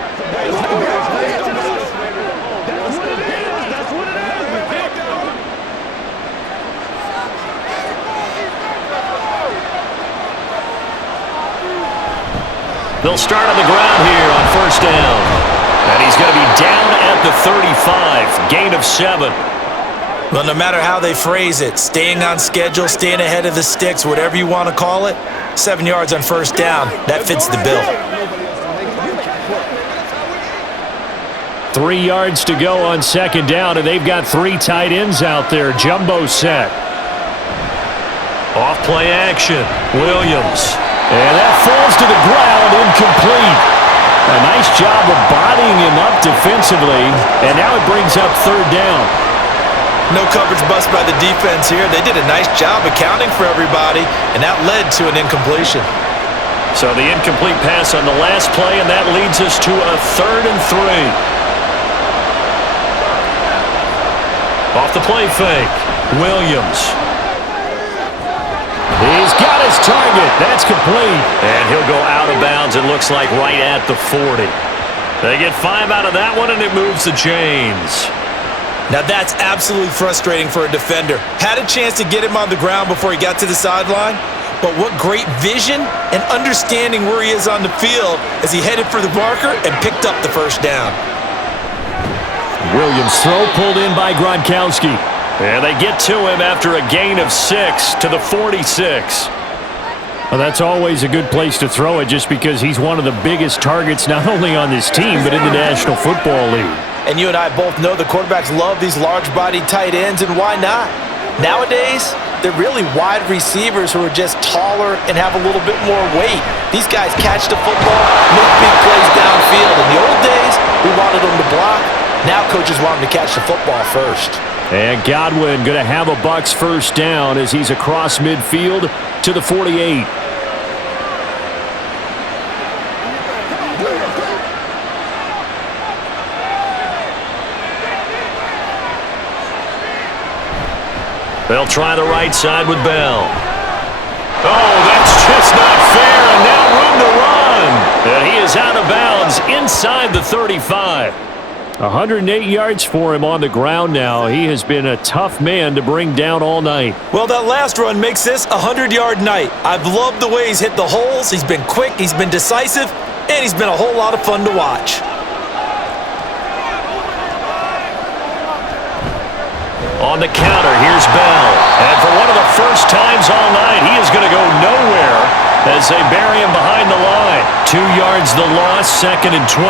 They'll start on the ground here on 1st down. And he's going to be down at the 35, gain of 7. Well, no matter how they phrase it, staying on schedule, staying ahead of the sticks, whatever you want to call it, 7 yards on 1st down, that fits the bill. 3 yards to go on 2nd down, and they've got 3 tight ends out there. Jumbo set. Off play action. Williams. And that falls to the ground, incomplete. A nice job of bodying him up defensively, and now it brings up 3rd down. No coverage bust by the defense here. They did a nice job accounting for everybody, and that led to an incompletion. So the incomplete pass on the last play, and that leads us to a 3rd and 3. Off the play fake, Williams. He's got his target. That's complete. And he'll go out of bounds, it looks like, right at the 40. They get 5 out of that one, and it moves the chains. Now that's absolutely frustrating for a defender. Had a chance to get him on the ground before he got to the sideline, but what great vision and understanding where he is on the field as he headed for the marker and picked up the 1st down. Williams' throw pulled in by Gronkowski. And they get to him after a gain of 6 to the 46. Well, that's always a good place to throw it just because he's one of the biggest targets not only on this team but in the National Football League. And you and I both know the quarterbacks love these large-bodied tight ends, and why not? Nowadays, they're really wide receivers who are just taller and have a little bit more weight. These guys catch the football, make big plays downfield. In the old days, we wanted them to block. Now coaches want them to catch the football first. And Godwin going to have a Bucs 1st down as he's across midfield to the 48. They'll try the right side with Bell. Oh, that's just not fair, and now room to run. And he is out of bounds inside the 35. 108 yards for him on the ground now. He has been a tough man to bring down all night. Well, that last run makes this a 100-yard night. I've loved the way he's hit the holes. He's been quick, he's been decisive, and he's been a whole lot of fun to watch. On the counter, here's Bell. And for one of the first times all night, he is going to go nowhere as they bury him behind the line. 2 yards the loss, 2nd and 12.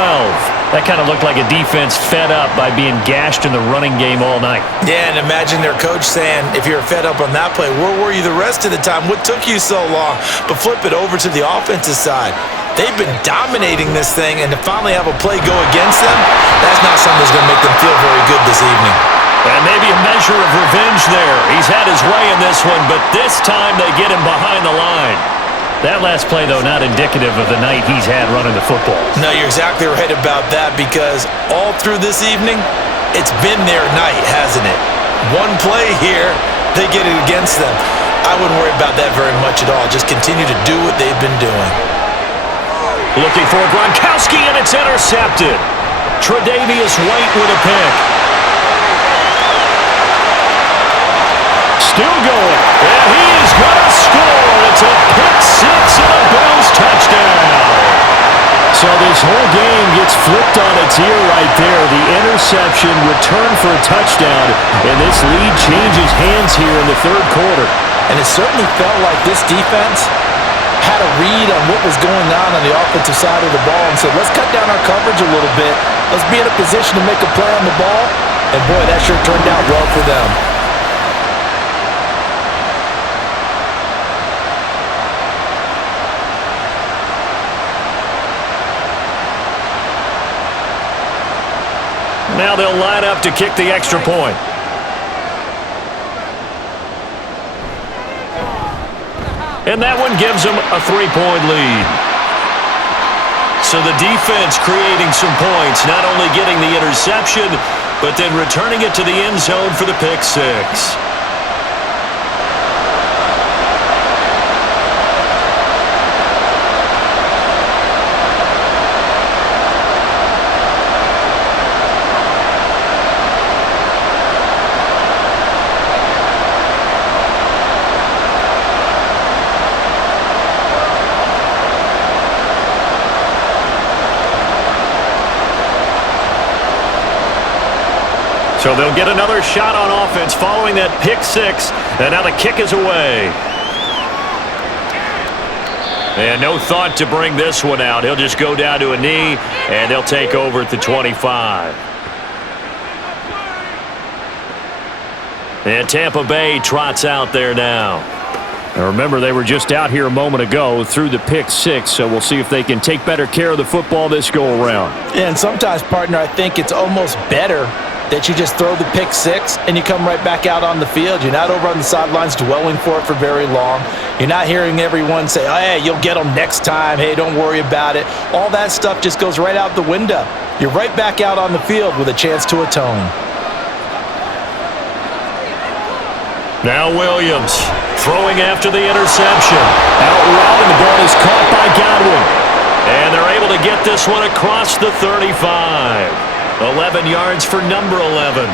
That kind of looked like a defense fed up by being gashed in the running game all night. Yeah, and imagine their coach saying, if you're fed up on that play, where were you the rest of the time? What took you so long? But flip it over to the offensive side. They've been dominating this thing, and to finally have a play go against them, that's not something that's going to make them feel very good this evening. And maybe a measure of revenge there. He's had his way in this one, but this time they get him behind the line. That last play, though, not indicative of the night he's had running the football. No, you're exactly right about that, because all through this evening, it's been their night, hasn't it? One play here, they get it against them. I wouldn't worry about that very much at all. Just continue to do what they've been doing. Looking for Gronkowski, and it's intercepted. Tre'Davious White with a pick. Still going, and he is going to score. It's a pick six and a Bills touchdown. So this whole game gets flipped on its ear right there. The interception, return for a touchdown, and this lead changes hands here in the third quarter. And it certainly felt like this defense had a read on what was going on the offensive side of the ball and said, let's cut down our coverage a little bit. Let's be in a position to make a play on the ball. And boy, that sure turned out well for them. Now they'll line up to kick the extra point. And that one gives them a 3-point lead. So the defense creating some points, not only getting the interception, but then returning it to the end zone for the pick six. So they'll get another shot on offense following that pick six, and now the kick is away. And no thought to bring this one out. He'll just go down to a knee, and they'll take over at the 25. And Tampa Bay trots out there now. Now remember, they were just out here a moment ago through the pick six, so we'll see if they can take better care of the football this go-around. Yeah, and sometimes, partner, I think it's almost better that you just throw the pick six and you come right back out on the field. You're not over on the sidelines dwelling for it for very long. You're not hearing everyone say, oh, hey, you'll get them next time. Hey, don't worry about it. All that stuff just goes right out the window. You're right back out on the field with a chance to atone. Now Williams throwing after the interception. Out route, and the ball is caught by Godwin. And they're able to get this one across the 35. 11 yards for number 11.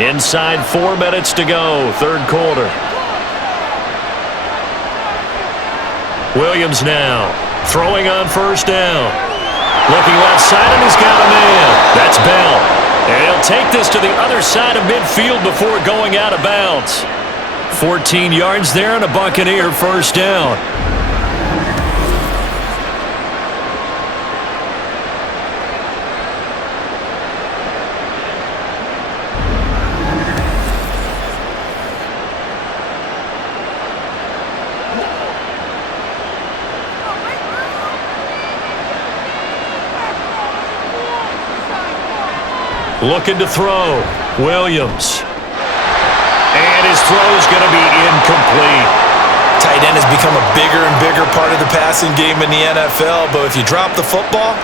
Inside 4 minutes to go, third quarter. Williams now throwing on first down. Looking left side, and he's got a man. That's Bell. And he'll take this to the other side of midfield before going out of bounds. 14 yards there and a Buccaneer first down. Looking to throw. Williams. And his throw is going to be incomplete. Tight end has become a bigger and bigger part of the passing game in the NFL, but if you drop the football,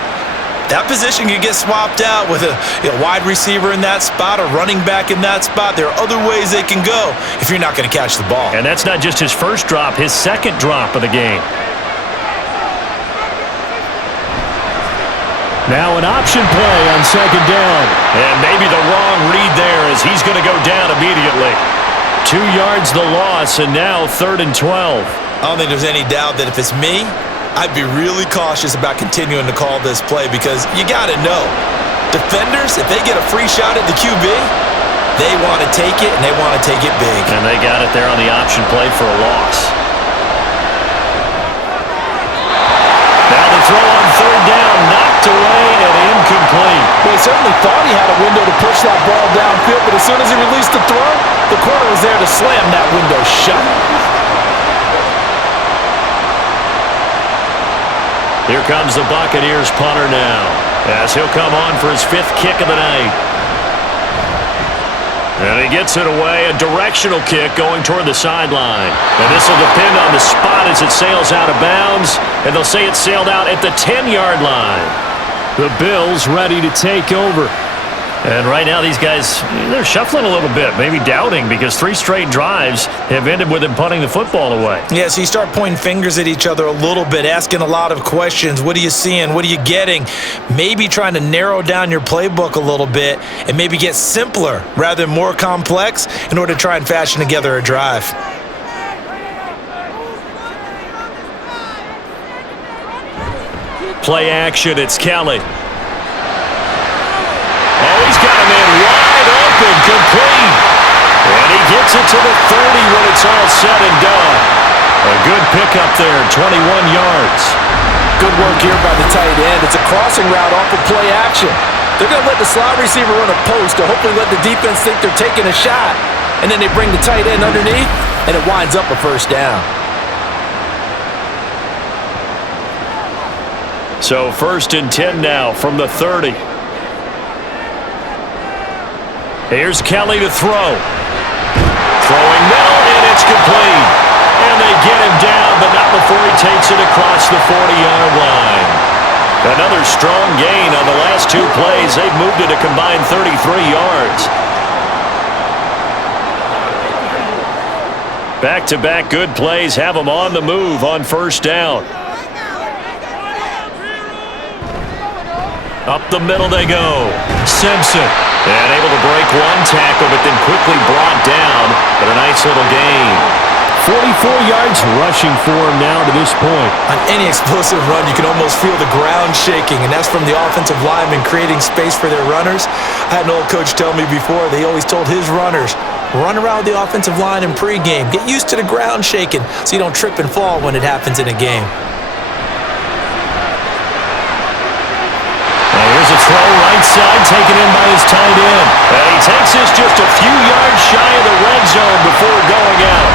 that position can get swapped out with a wide receiver in that spot, a running back in that spot. There are other ways they can go if you're not going to catch the ball. And that's not just his first drop, his second drop of the game. Now an option play on second down. And maybe the wrong read there as he's going to go down immediately. 2 yards the loss, and now 3rd and 12. I don't think there's any doubt that if it's me, I'd be really cautious about continuing to call this play because you got to know, defenders, if they get a free shot at the QB, they want to take it, and they want to take it big. And they got it there on the option play for a loss. Now the throw on third down, knocked away and incomplete. Well, he certainly thought he had a window to push that ball downfield, but as soon as he released the throw, the corner was there to slam that window shut. Here comes the Buccaneers punter now, as he'll come on for his 5th kick of the night. And he gets it away, a directional kick going toward the sideline. And this will depend on the spot as it sails out of bounds, and they'll say it sailed out at the 10-yard line. The Bills ready to take over. And right now these guys, they're shuffling a little bit, maybe doubting, because 3 straight drives have ended with them punting the football away. Yeah, so you start pointing fingers at each other a little bit, asking a lot of questions. What are you seeing? What are you getting? Maybe trying to narrow down your playbook a little bit and maybe get simpler rather than more complex in order to try and fashion together a drive. Play action, it's Kelly. Oh, he's got him in wide open, complete. And he gets it to the 30 when it's all said and done. A good pickup there, 21 yards. Good work here by the tight end. It's a crossing route off of play action. They're going to let the slot receiver run a post to hopefully let the defense think they're taking a shot. And then they bring the tight end underneath, and it winds up a first down. So 1st and 10 now from the 30. Here's Kelly to throw. Throwing middle, and it's complete. And they get him down, but not before he takes it across the 40-yard line. Another strong gain on the last 2 plays. They've moved it a combined 33 yards. Back-to-back good plays have them on the move on 1st down. Up the middle they go. Simpson. And able to break 1 tackle, but then quickly brought down. But a nice little gain. 44 yards rushing for him now to this point. On any explosive run, you can almost feel the ground shaking, and that's from the offensive linemen creating space for their runners. I had an old coach tell me before, they always told his runners, run around the offensive line in pregame. Get used to the ground shaking so you don't trip and fall when it happens in a game. Here's a throw right side, taken in by his tight end. And he takes this just a few yards shy of the red zone before going out.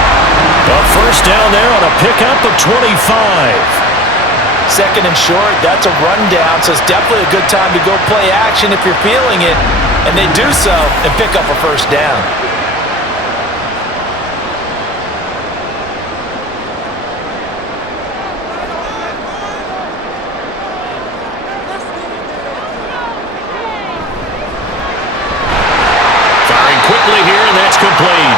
A first down there on a pickup of 25. 2nd and short, that's a rundown, so it's definitely a good time to go play action if you're feeling it. And they do so and pick up a first down. Quickly here, and that's complete.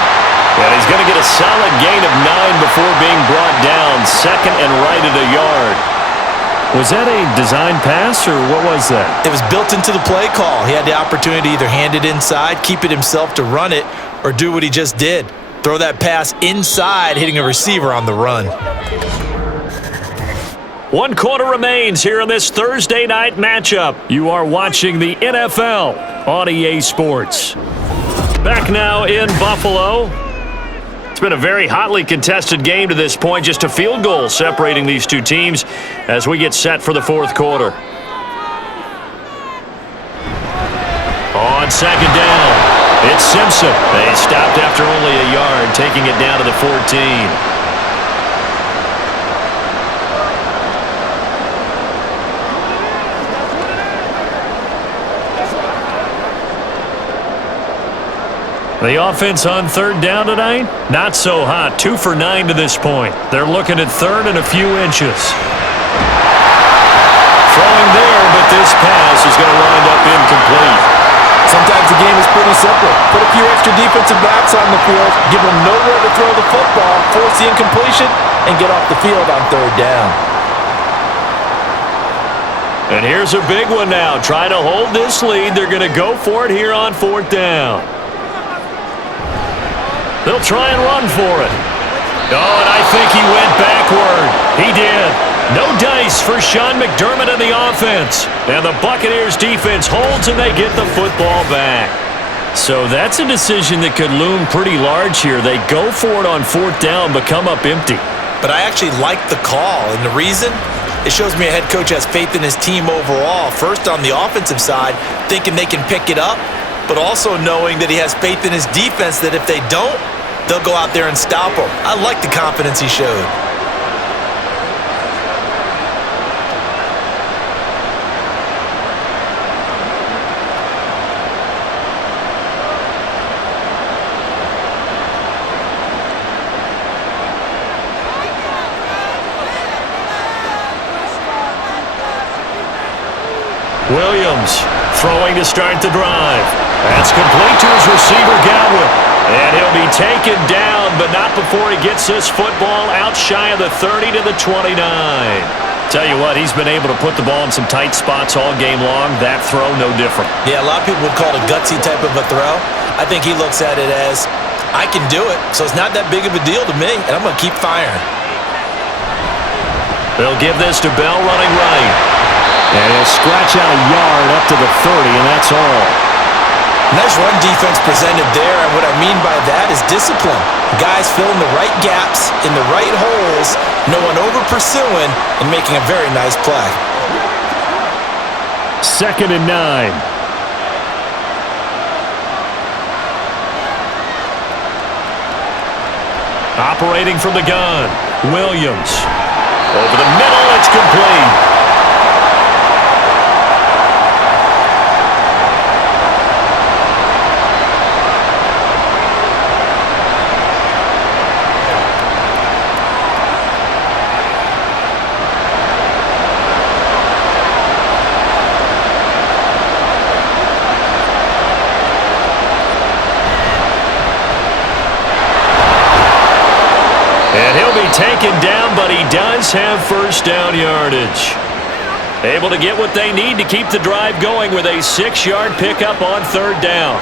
And he's going to get a solid gain of 9 before being brought down. 2nd and right at a yard. Was that a design pass, or what was that? It was built into the play call. He had the opportunity to either hand it inside, keep it himself to run it, or do what he just did. Throw that pass inside, hitting a receiver on the run. 1 quarter remains here in this Thursday night matchup. You are watching the NFL on EA Sports. Back now in Buffalo. It's been a very hotly contested game to this point. Just a field goal separating these 2 teams as we get set for the 4th quarter. On 2nd down, it's Simpson. They stopped after only a yard, taking it down to the 14. The offense on 3rd down tonight, not so hot. 2 for 9 to this point. They're looking at 3rd and a few inches. Throwing there, but this pass is going to wind up incomplete. Sometimes the game is pretty simple. Put a few extra defensive backs on the field, give them nowhere to throw the football, force the incompletion, and get off the field on 3rd down. And here's a big one now. Trying to hold this lead. They're going to go for it here on 4th down. They'll try and run for it. Oh, and I think he went backward. He did. No dice for Sean McDermott and the offense. And the Buccaneers defense holds and they get the football back. So that's a decision that could loom pretty large here. They go for it on 4th down, but come up empty. But I actually like the call, and the reason? It shows me a head coach has faith in his team overall. First, on the offensive side, thinking they can pick it up, but also knowing that he has faith in his defense that if they don't, they'll go out there and stop them. I like the confidence he showed. Williams throwing to start the drive. That's complete to his receiver, Godwin. And he'll be taken down, but not before he gets this football out shy of the 30 to the 29. Tell you what, he's been able to put the ball in some tight spots all game long. That throw, no different. Yeah, a lot of people would call it a gutsy type of a throw. I think he looks at it as, I can do it, so it's not that big of a deal to me, and I'm going to keep firing. They'll give this to Bell running right. And he'll scratch out a yard up to the 30, and that's all. Nice run defense presented there, and what I mean by that is discipline. Guys filling the right gaps in the right holes, no one over-pursuing, and making a very nice play. 2nd and 9. Operating from the gun, Williams. Over the middle, it's complete. And he'll be taken down, but he does have 1st down yardage. Able to get what they need to keep the drive going with a 6-yard pickup on 3rd down.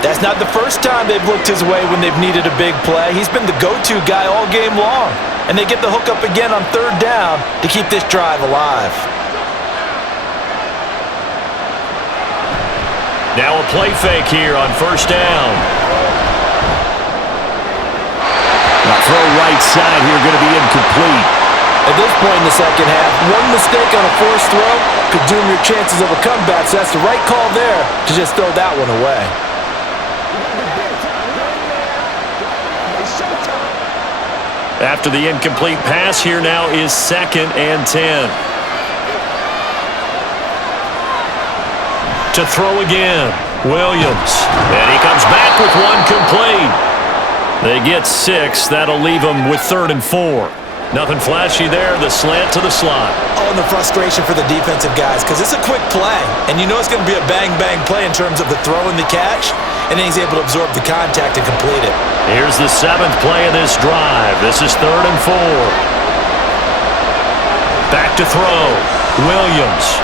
That's not the first time they've looked his way when they've needed a big play. He's been the go-to guy all game long. And they get the hook up again on 3rd down to keep this drive alive. Now a play fake here on 1st down. The throw right side here going to be incomplete. At this point in the second half, one mistake on a forced throw could doom your chances of a comeback, so that's the right call there to just throw that one away. After the incomplete pass, here now is 2nd and 10. To throw again, Williams. And he comes back with one complete. They get 6. That'll leave them with 3rd and 4. Nothing flashy there. The slant to the slot. Oh, and the frustration for the defensive guys because it's a quick play. And you know it's going to be a bang-bang play in terms of the throw and the catch. And then he's able to absorb the contact and complete it. Here's the 7th play of this drive. This is 3rd and 4. Back to throw. Williams.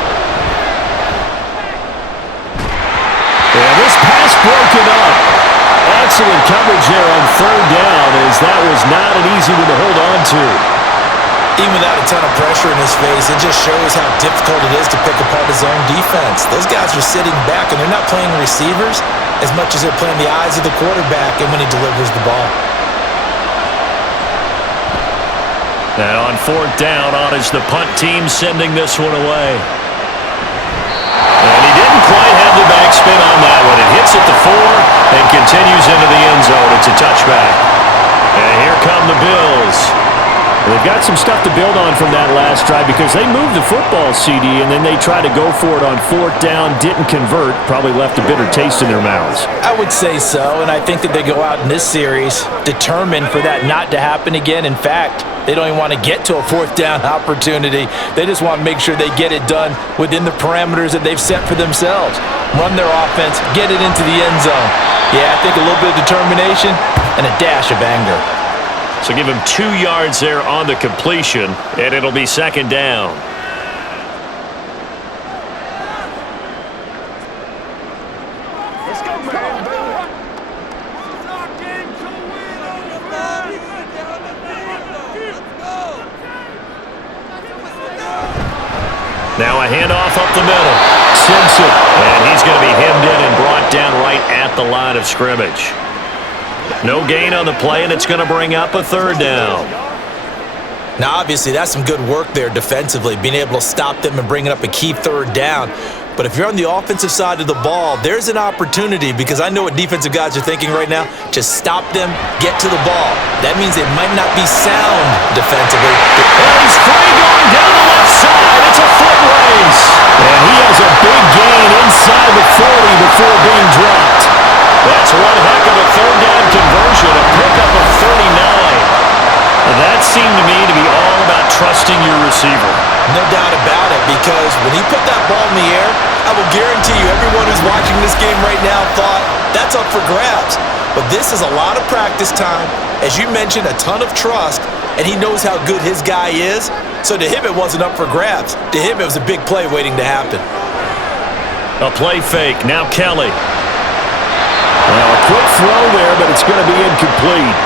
And this pass broken up. Excellent coverage there on 3rd down, as that was not an easy one to hold on to. Even without a ton of pressure in his face, it just shows how difficult it is to pick apart his own defense. Those guys are sitting back, and they're not playing receivers as much as they're playing the eyes of the quarterback and when he delivers the ball. And on 4th down, on is the punt team sending this one away. And he didn't quite have the backspin on that one. It hits at the 4 and continues into the end zone. It's a touchback. And here come the Bills. They've got some stuff to build on from that last drive because they moved the football, CD, and then they tried to go for it on 4th down, didn't convert, probably left a bitter taste in their mouths. I would say so, and I think that they go out in this series determined for that not to happen again. In fact, they don't even want to get to a 4th down opportunity. They just want to make sure they get it done within the parameters that they've set for themselves. Run their offense, get it into the end zone. Yeah, I think a little bit of determination and a dash of anger. So give him 2 yards there on the completion, and it'll be 2nd down. Let's go, man. Let's go. Now a handoff up the middle. Simpson. And he's going to be hemmed in and brought down right at the line of scrimmage. No gain on the play, and it's going to bring up a third down. Now, obviously, that's some good work there defensively, being able to stop them and bringing up a key third down. But if you're on the offensive side of the ball, there's an opportunity, because I know what defensive guys are thinking right now. Just stop them, get to the ball. That means they might not be sound defensively. And he's free going down the left side. It's a foot race. And he has a big gain inside the 40 before being dropped. That's one heck of a third down conversion, a pickup of 39. That seemed to me to be all about trusting your receiver. No doubt about it, because when he put that ball in the air, I will guarantee you everyone who's watching this game right now thought that's up for grabs. But this is a lot of practice time. As you mentioned, a ton of trust, and he knows how good his guy is. So to him, it wasn't up for grabs. To him, it was a big play waiting to happen. A play fake. Now Kelly. Well, a quick throw there, but it's going to be incomplete.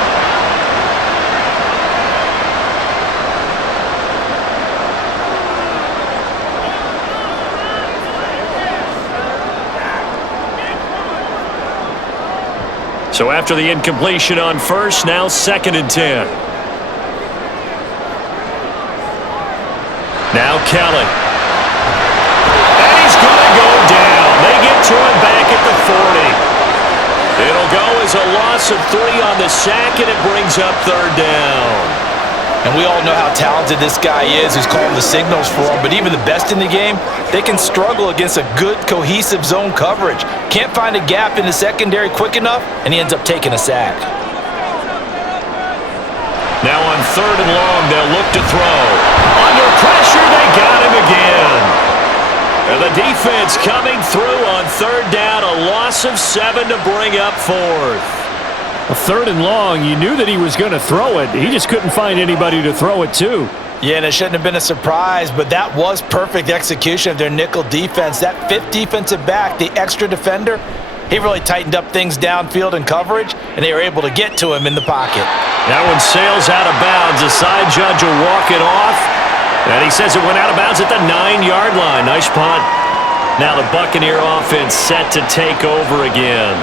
So after the incompletion on first, now 2nd and 10. Now Kelly. And he's going to go down. They get to him back at the 40. It'll go as a loss of 3 on the sack, and it brings up third down. And we all know how talented this guy is who's calling the signals for him. But even the best in the game, they can struggle against a good, cohesive zone coverage. Can't find a gap in the secondary quick enough, and he ends up taking a sack. Now on 3rd and long, they'll look to throw. Under pressure, they got him again. And the defense coming through on 3rd down, a loss of 7 to bring up 4th. A 3rd and long, you knew that he was going to throw it. He just couldn't find anybody to throw it to. Yeah, and it shouldn't have been a surprise, but that was perfect execution of their nickel defense. That 5th defensive back, the extra defender, he really tightened up things downfield in coverage, and they were able to get to him in the pocket. That one sails out of bounds. The side judge will walk it off, and he says it went out of bounds at the 9-yard line. Nice punt. Now the Buccaneer offense set to take over again.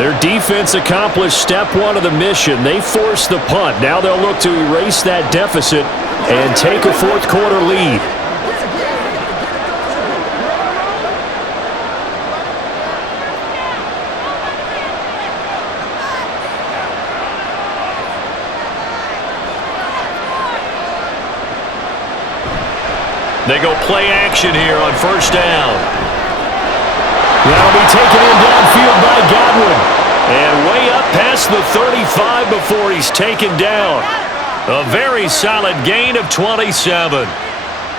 Their defense accomplished step 1 of the mission. They forced the punt. Now they'll look to erase that deficit and take a 4th quarter lead. They go play action here on 1st down. That'll be taken in downfield by Godwin. And way up past the 35 before he's taken down. A very solid gain of 27.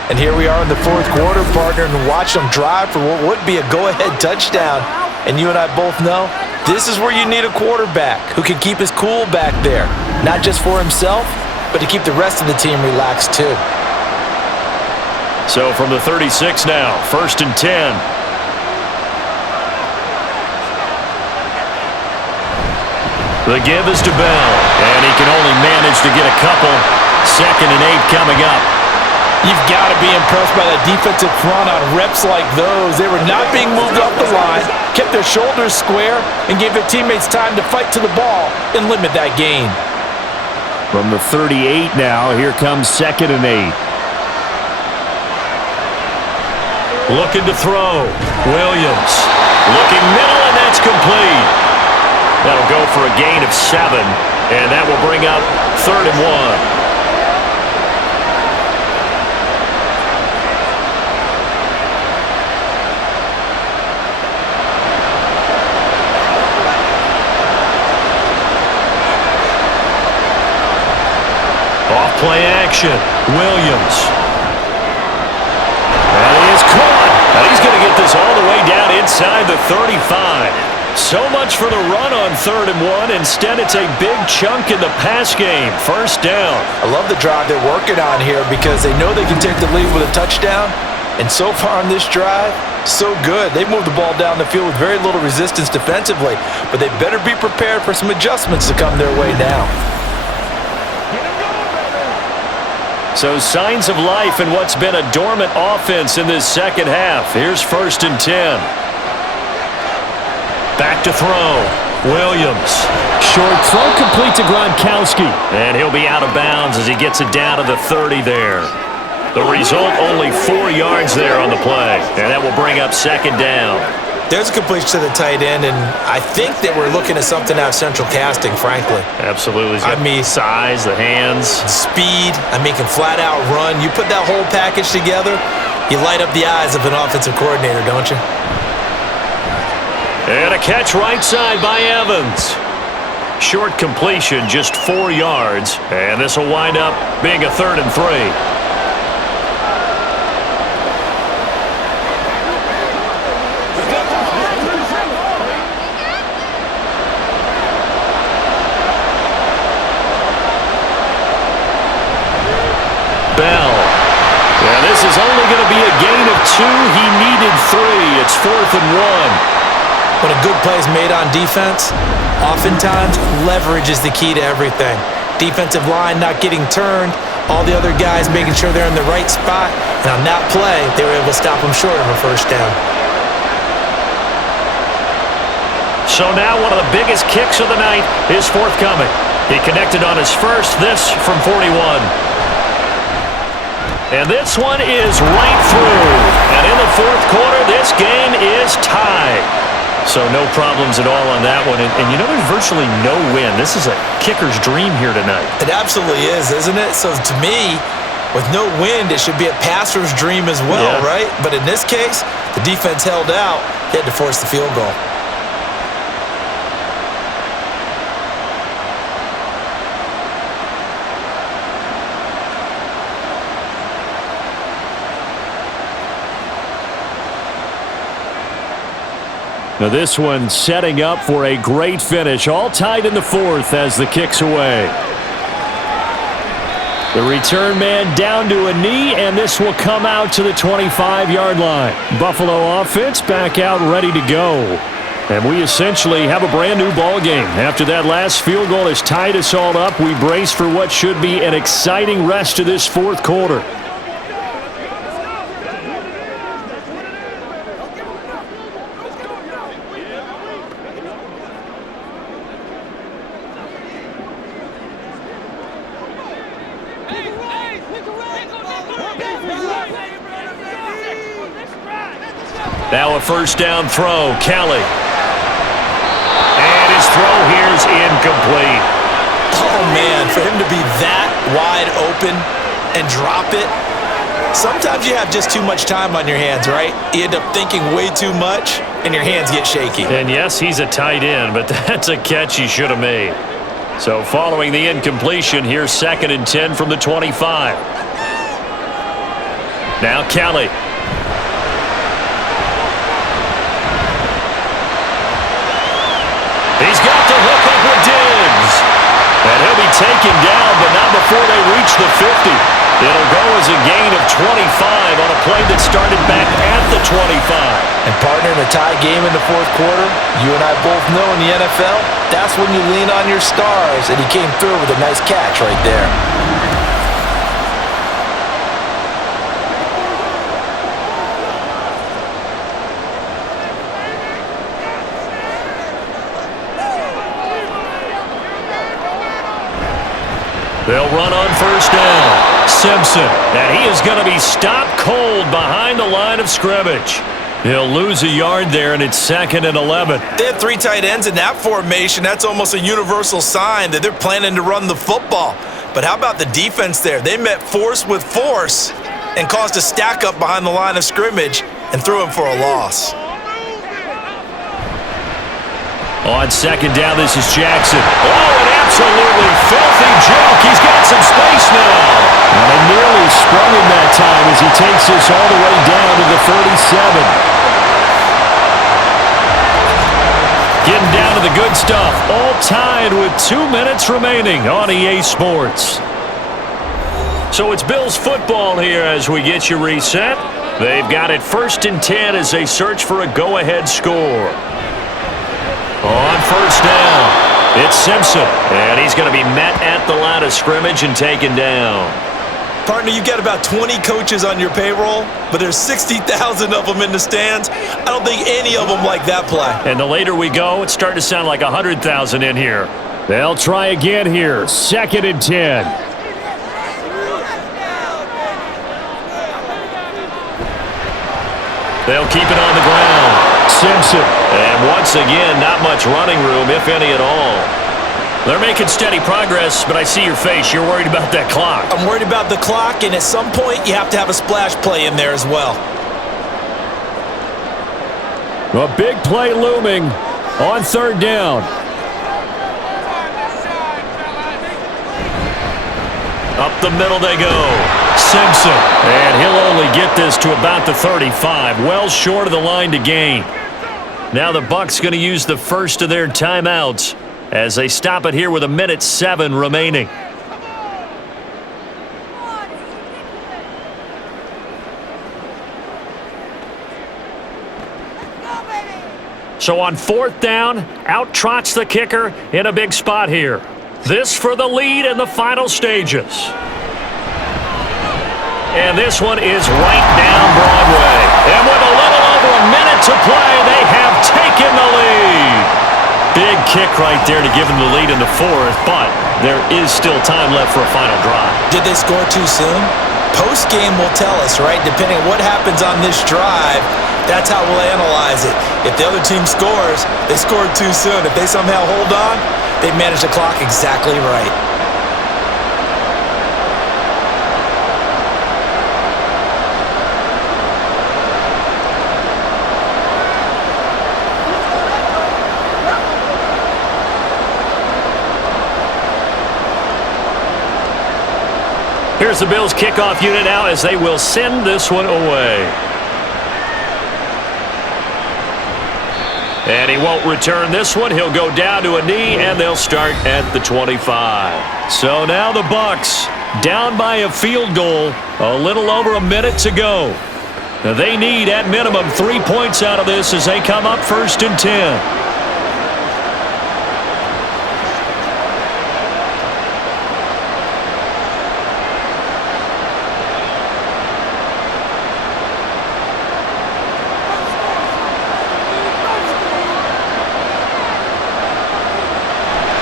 And here we are in the 4th quarter, partner, and watch them drive for what would be a go-ahead touchdown. And you and I both know this is where you need a quarterback who can keep his cool back there. Not just for himself, but to keep the rest of the team relaxed too. So from the 36 now, 1st and 10. The give is to Bell, and he can only manage to get a couple. 2nd and 8 coming up. You've got to be impressed by that defensive front on reps like those. They were not being moved up the line, kept their shoulders square, and gave their teammates time to fight to the ball and limit that gain. From the 38 now, here comes 2nd and 8. Looking to throw. Williams. Looking middle, and that's complete. That'll go for a gain of 7, and that will bring up 3rd and 1. Off-play action. Williams. And he is caught. And he's going to get this all the way down inside the 35. So much for the run on 3rd and 1. Instead, it's a big chunk in the pass game. 1st down. I love the drive they're working on here because they know they can take the lead with a touchdown. And so far on this drive, so good. They moved the ball down the field with very little resistance defensively. But they better be prepared for some adjustments to come their way now. So signs of life in what's been a dormant offense in this second half. Here's 1st and 10. Back to throw. Williams. Short throw complete to Gronkowski. And he'll be out of bounds as he gets it down to the 30 there. The result, only 4 yards there on the play. And that will bring up 2nd down. There's a completion to the tight end, and I think that we're looking at something out of central casting, frankly. Absolutely. I mean, size, the hands. Speed. I mean, can flat out run. You put that whole package together, you light up the eyes of an offensive coordinator, don't you? And a catch right side by Evans. Short completion, just 4 yards. And this will wind up being a 3rd and 3. This is only going to be a gain of 2. He needed 3. It's 4th and 1. When a good play is made on defense, oftentimes leverage is the key to everything. Defensive line not getting turned, all the other guys making sure they're in the right spot, and on that play, they were able to stop them short of a 1st down. So now one of the biggest kicks of the night is forthcoming. He connected on his first, this from 41. And this one is right through. And in the 4th quarter, this game is tied. So no problems at all on that one. And you know, there's virtually no win. This is a kicker's dream here tonight. It absolutely is, isn't it? So to me, with no wind, it should be a passer's dream as well, right? But in this case, the defense held out. He had to force the field goal. Now this one setting up for a great finish. All tied in the 4th as the kick's away. The return man down to a knee, and this will come out to the 25-yard line. Buffalo offense back out ready to go. And we essentially have a brand new ball game. After that last field goal has tied us all up, we brace for what should be an exciting rest of this 4th quarter. Now a 1st down throw, Kelly. And his throw here's incomplete. Oh, man, for him to be that wide open and drop it, sometimes you have just too much time on your hands, right? You end up thinking way too much, and your hands get shaky. And yes, he's a tight end, but that's a catch he should have made. So following the incompletion, here's 2nd and 10 from the 25. Now Kelly. He's got the hook up with Diggs. And he'll be taken down, but not before they reach the 50. It'll go as a gain of 25 on a play that started back at the 25. And partner, in a tie game in the 4th quarter, you and I both know in the NFL, that's when you lean on your stars, and he came through with a nice catch right there. They'll run on 1st down. Simpson, and he is going to be stopped cold behind the line of scrimmage. He'll lose a yard there, and it's 2nd and 11. They have 3 tight ends in that formation. That's almost a universal sign that they're planning to run the football. But how about the defense there? They met force with force and caused a stack up behind the line of scrimmage and threw him for a loss. On 2nd down, this is Jackson. Oh, an absolutely filthy joke. He's got some space now. And it nearly sprung him that time as he takes this all the way down to the 37. Getting down to the good stuff. All tied with 2 minutes remaining on EA Sports. So it's Bills football here as we get you reset. They've got it 1st and 10 as they search for a go-ahead score. On 1st down, it's Simpson, and he's going to be met at the line of scrimmage and taken down. Partner, you got about 20 coaches on your payroll, but there's 60,000 of them in the stands. I don't think any of them like that play. And the later we go, it's starting to sound like 100,000 in here. They'll try again here. 2nd and 10. They'll keep it on the ground. Simpson. And once again, not much running room, if any at all. They're making steady progress, but I see your face. You're worried about that clock. I'm worried about the clock, and at some point, you have to have a splash play in there as well. A big play looming on 3rd down. Up the middle they go. Simpson. And he'll only get this to about the 35. Well short of the line to gain. Now the Bucs going to use the first of their timeouts as they stop it here with 1:07 remaining. So on 4th down, out trots the kicker in a big spot here. This for the lead in the final stages. And this one is right down Broadway. And with a little over a minute to play, they have taken the lead. Big kick right there to give them the lead in the 4th, but there is still time left for a final drive. Did they score too soon? Post-game will tell us, right? Depending on what happens on this drive, that's how we'll analyze it. If the other team scores, they scored too soon. If they somehow hold on, they manage the clock exactly right. Here's the Bills kickoff unit now as they will send this one away. And he won't return this one. He'll go down to a knee, and they'll start at the 25. So now the Bucs down by a field goal, a little over a minute to go. Now they need at minimum 3 points out of this as they come up 1st and 10.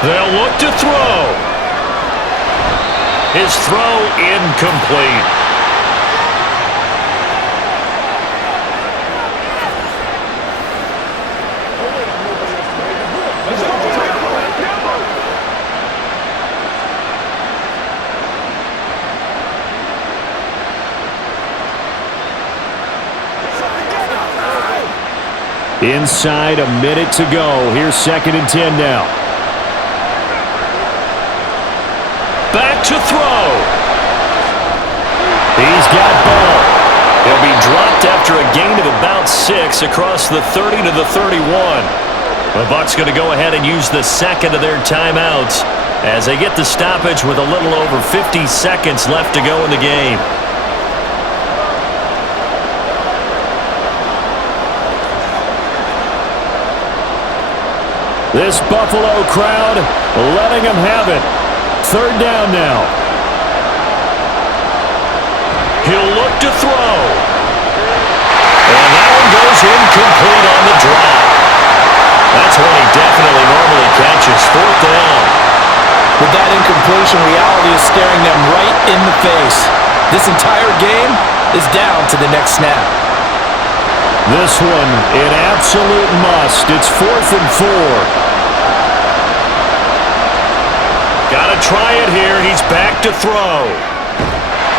They'll look to throw. His throw incomplete. Inside a minute to go. Here's 2nd and 10 now. Back to throw. He's got ball. He'll be dropped after a gain of about 6 across the 30 to the 31. The Bucs going to go ahead and use the 2nd of their timeouts as they get the stoppage with a little over 50 seconds left to go in the game. This Buffalo crowd letting them have it. 3rd down now. He'll look to throw. And that one goes incomplete on the drop. That's one he definitely normally catches. 4th down. With that incompletion, reality is staring them right in the face. This entire game is down to the next snap. This one an absolute must. It's 4th and 4. Gotta try it here. He's back to throw.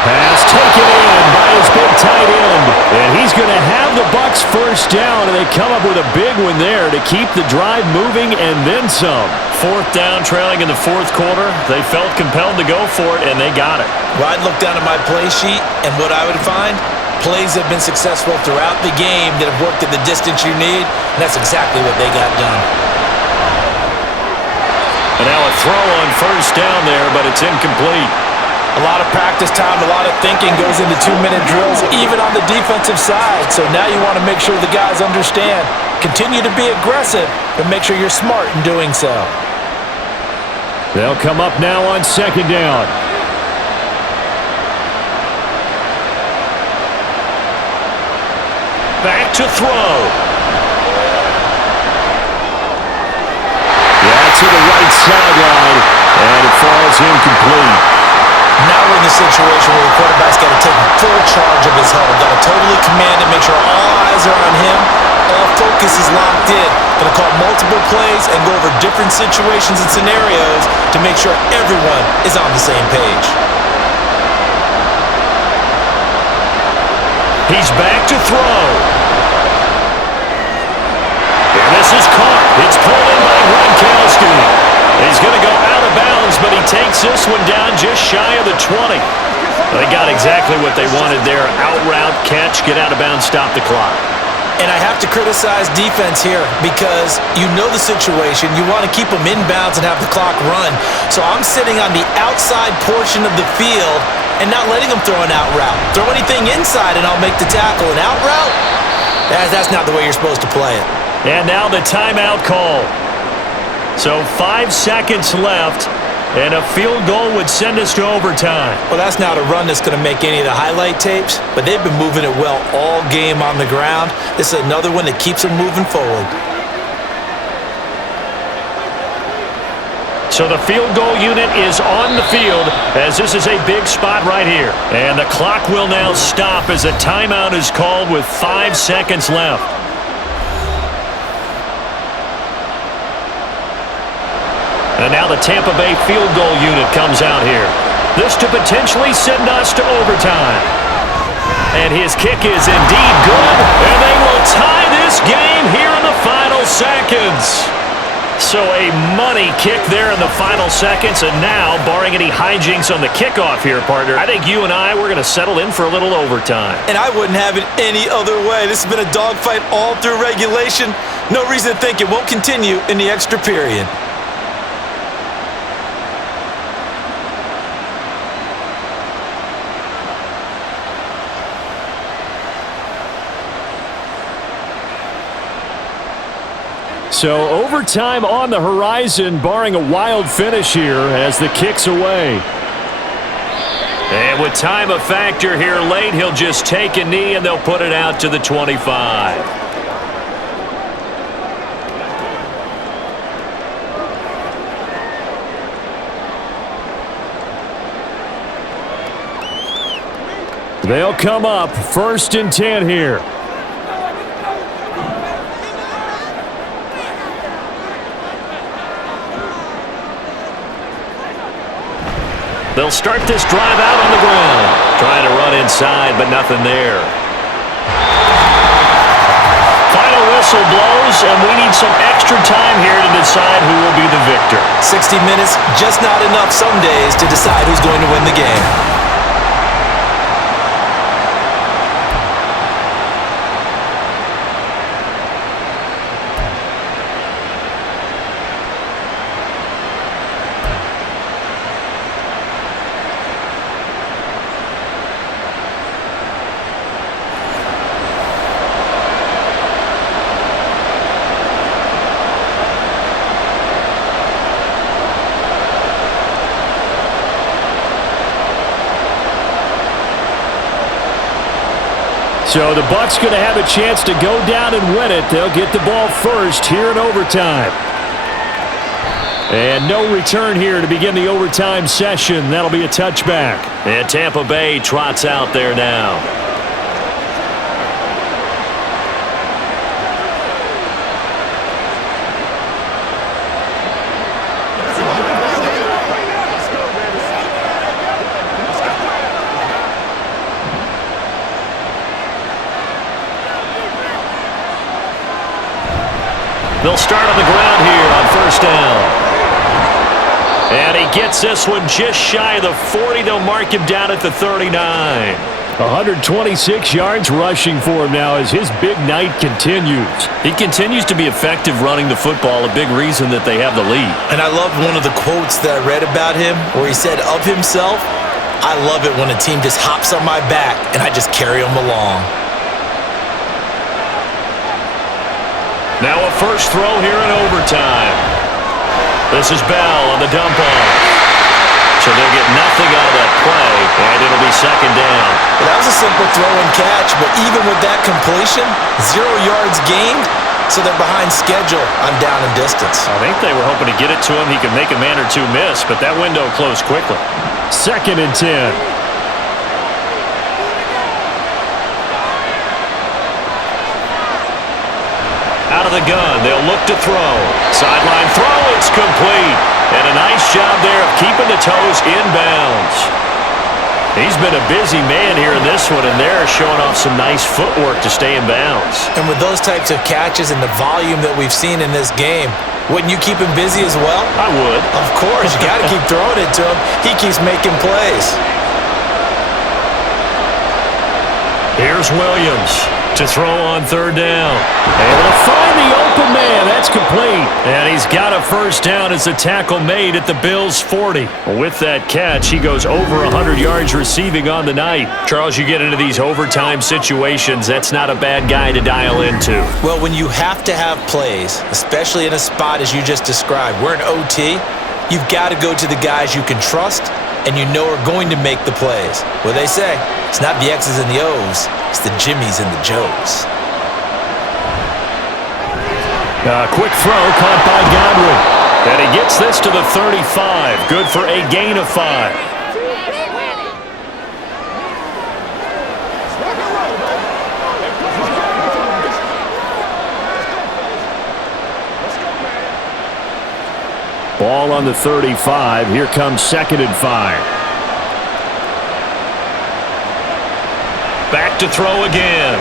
Pass taken in by his big tight end. And he's going to have the Bucs 1st down, and they come up with a big one there to keep the drive moving and then some. 4th down, trailing in the 4th quarter. They felt compelled to go for it, and they got it. Well, I'd look down at my play sheet, and what I would find, plays have been successful throughout the game that have worked at the distance you need, and that's exactly what they got done. And now a throw on 1st down there, but it's incomplete. A lot of practice time, a lot of thinking goes into 2-minute drills, even on the defensive side. So now you want to make sure the guys understand. Continue to be aggressive, but make sure you're smart in doing so. They'll come up now on 2nd down. back to throw. Yeah, to the right sideline, and it falls incomplete. Now we're in the situation where the quarterback's got to take full charge of his huddle. Got to totally command it, make sure all eyes are on him. All focus is locked in. Going to call multiple plays and go over different situations and scenarios to make sure everyone is on the same page. He's back to throw. And this is caught. It's pulled in by Gronkowski. He's going to go out of bounds, but he takes this one down just shy of the 20. They got exactly what they wanted there. Out route, catch, get out of bounds, stop the clock. And I have to criticize defense here because you know the situation. You want to keep them in bounds and have the clock run. So I'm sitting on the outside portion of the field and not letting them throw an out route. Throw anything inside and I'll make the tackle. An out route? That's not the way you're supposed to play it. And now the timeout call. So 5 seconds left, and a field goal would send us to overtime. Well, that's not a run that's going to make any of the highlight tapes, but they've been moving it well all game on the ground. This is another one that keeps them moving forward. So the field goal unit is on the field as this is a big spot right here. And the clock will now stop as a timeout is called with 5 seconds left. And now the Tampa Bay field goal unit comes out here. This to potentially send us to overtime. And his kick is indeed good. And they will tie this game here in the final seconds. So a money kick there in the final seconds. And now, barring any hijinks on the kickoff here, partner, I think you and I, we're going to settle in for a little overtime. And I wouldn't have it any other way. This has been a dogfight all through regulation. No reason to think it won't continue in the extra period. So overtime on the horizon, barring a wild finish here as the kick's away. And with time a factor here late, he'll just take a knee and they'll put it out to the 25. They'll come up 1st and 10 here. They'll start this drive out on the ground. Trying to run inside, but nothing there. Final whistle blows, and we need some extra time here to decide who will be the victor. 60 minutes, just not enough some days to decide who's going to win the game. So the Bucs going to have a chance to go down and win it. They'll get the ball first here in overtime. And no return here to begin the overtime session. That'll be a touchback. And Tampa Bay trots out there now. They'll start on the ground here on 1st down. And he gets this one just shy of the 40. They'll mark him down at the 39. 126 yards rushing for him now as his big night continues. He continues to be effective running the football, a big reason that they have the lead. And I love one of the quotes that I read about him where he said of himself, "I love it when a team just hops on my back and I just carry them along." Now a first throw here in overtime. This is Bell on the dump off. So they'll get nothing out of that play, and it'll be 2nd down. Well, that was a simple simple throw and catch, but even with that completion, 0 yards gained, so they're behind schedule on down and distance. I think they were hoping to get it to him. He could make a man or two miss, but that window closed quickly. 2nd and 10. Out of the gun, they'll look to throw. Sideline throw, it's complete. And a nice job there of keeping the toes in bounds. He's been a busy man here in this one, and they're showing off some nice footwork to stay in bounds. And with those types of catches and the volume that we've seen in this game, wouldn't you keep him busy as well? I would. Of course, you got to keep throwing it to him. He keeps making plays. Here's Williams to throw on 3rd down. Able to find the open man. That's complete. And he's got a 1st down as the tackle made at the Bills' 40. With that catch, he goes over 100 yards receiving on the night. Charles, you get into these overtime situations, that's not a bad guy to dial into. Well, when you have to have plays, especially in a spot as you just described, we're in OT, you've got to go to the guys you can trust and you know are going to make the plays. What they say, it's not the X's and the O's, it's the Jimmies and the Joes. Quick throw caught by Godwin. And he gets this to the 35. Good for a gain of 5. Ball on the 35. Here comes 2nd and 5. Back to throw again.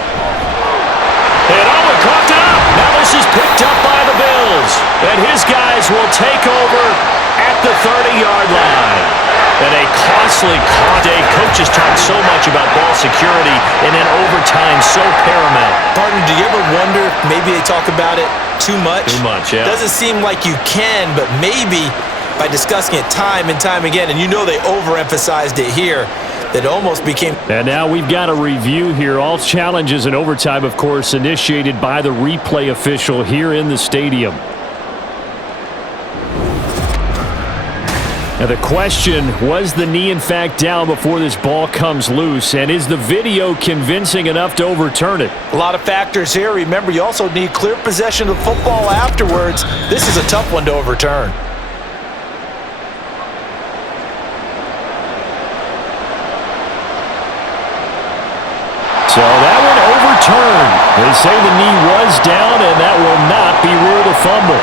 And coughed it up. Now this is picked up by the Bills. And his guys will take over at the 30-yard line. And a costly day. Coaches talk so much about ball security, and then overtime so paramount. Partner, do you ever wonder if maybe they talk about it too much? Too much, yeah. Doesn't seem like you can, but maybe by discussing it time and time again, and you know they overemphasized it here, that almost became... And now we've got a review here. All challenges in overtime, of course, initiated by the replay official here in the stadium. Now the question, was the knee in fact down before this ball comes loose? And is the video convincing enough to overturn it? A lot of factors here. Remember, you also need clear possession of the football afterwards. This is a tough one to overturn. So that one overturned. They say the knee was down, and that will not be ruled a fumble.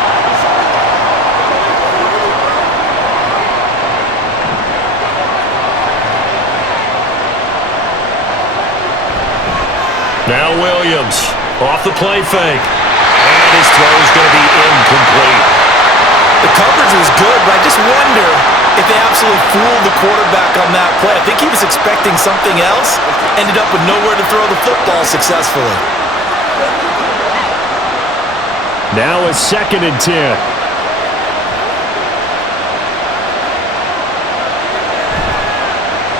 Now Williams off the play fake. And his throw is going to be incomplete. The coverage was good, but I just wonder if they absolutely fooled the quarterback on that play. I think he was expecting something else. Ended up with nowhere to throw the football successfully. Now a 2nd and 10.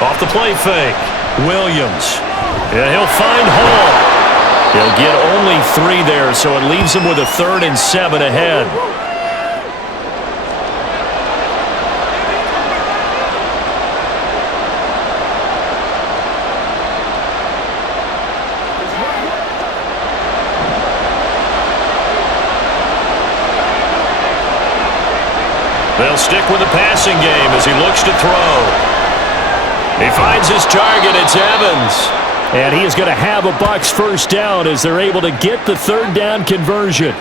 Off the play fake. Williams. Yeah, he'll find Hall. He'll get only 3 there, so it leaves him with a 3rd and 7 ahead. They'll stick with the passing game as he looks to throw. He finds his target. It's Evans. And he is going to have a Bucs 1st down as they're able to get the 3rd down conversion.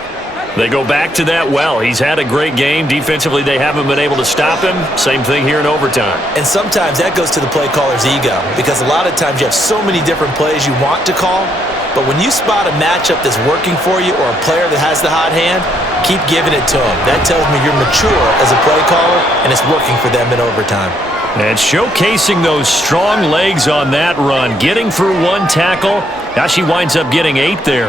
They go back to that well. He's had a great game. Defensively, they haven't been able to stop him. Same thing here in overtime. And sometimes that goes to the play caller's ego, because a lot of times you have so many different plays you want to call, but when you spot a matchup that's working for you or a player that has the hot hand, keep giving it to him. That tells me you're mature as a play caller, and it's working for them in overtime. And showcasing those strong legs on that run, getting through 1 tackle. Now she winds up getting 8 there.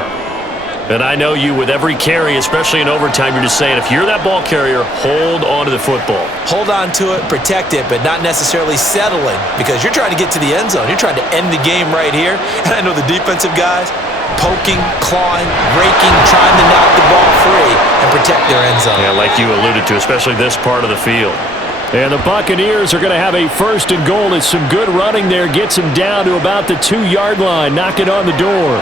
And I know you, with every carry, especially in overtime, you're just saying, if you're that ball carrier, hold on to the football. Hold on to it, protect it, but not necessarily settling, because you're trying to get to the end zone. You're trying to end the game right here. And I know the defensive guys, poking, clawing, raking, trying to knock the ball free and protect their end zone. Yeah, like you alluded to, especially this part of the field. And the Buccaneers are going to have a 1st and goal. It's some good running there. Gets him down to about the 2-yard line. Knock it on the door.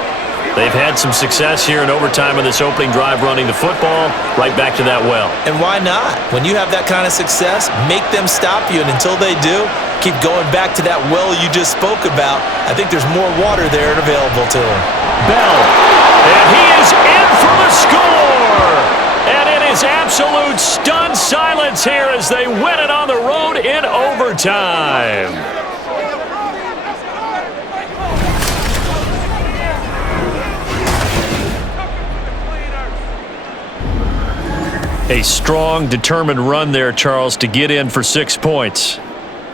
They've had some success here in overtime in this opening drive running the football right back to that well. And why not? When you have that kind of success, make them stop you. And until they do, keep going back to that well you just spoke about. I think there's more water there available to them. Bell. And he is in for the score. And it is absolute stunned silence here as they win it on the road in overtime. A strong, determined run there, Charles, to get in for 6 points.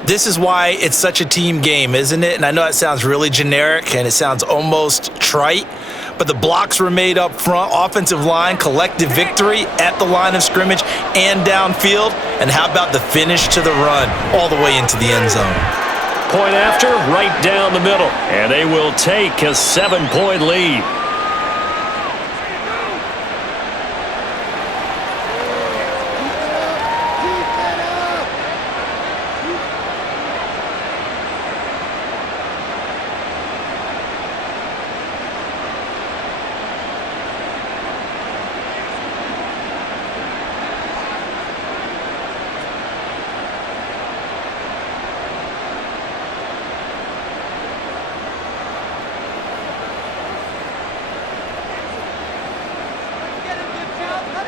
This is why it's such a team game, isn't it? And I know it sounds really generic and it sounds almost trite, but the blocks were made up front, offensive line, collective victory at the line of scrimmage and downfield. And how about the finish to the run all the way into the end zone? Point after, right down the middle. And they will take a 7-point lead.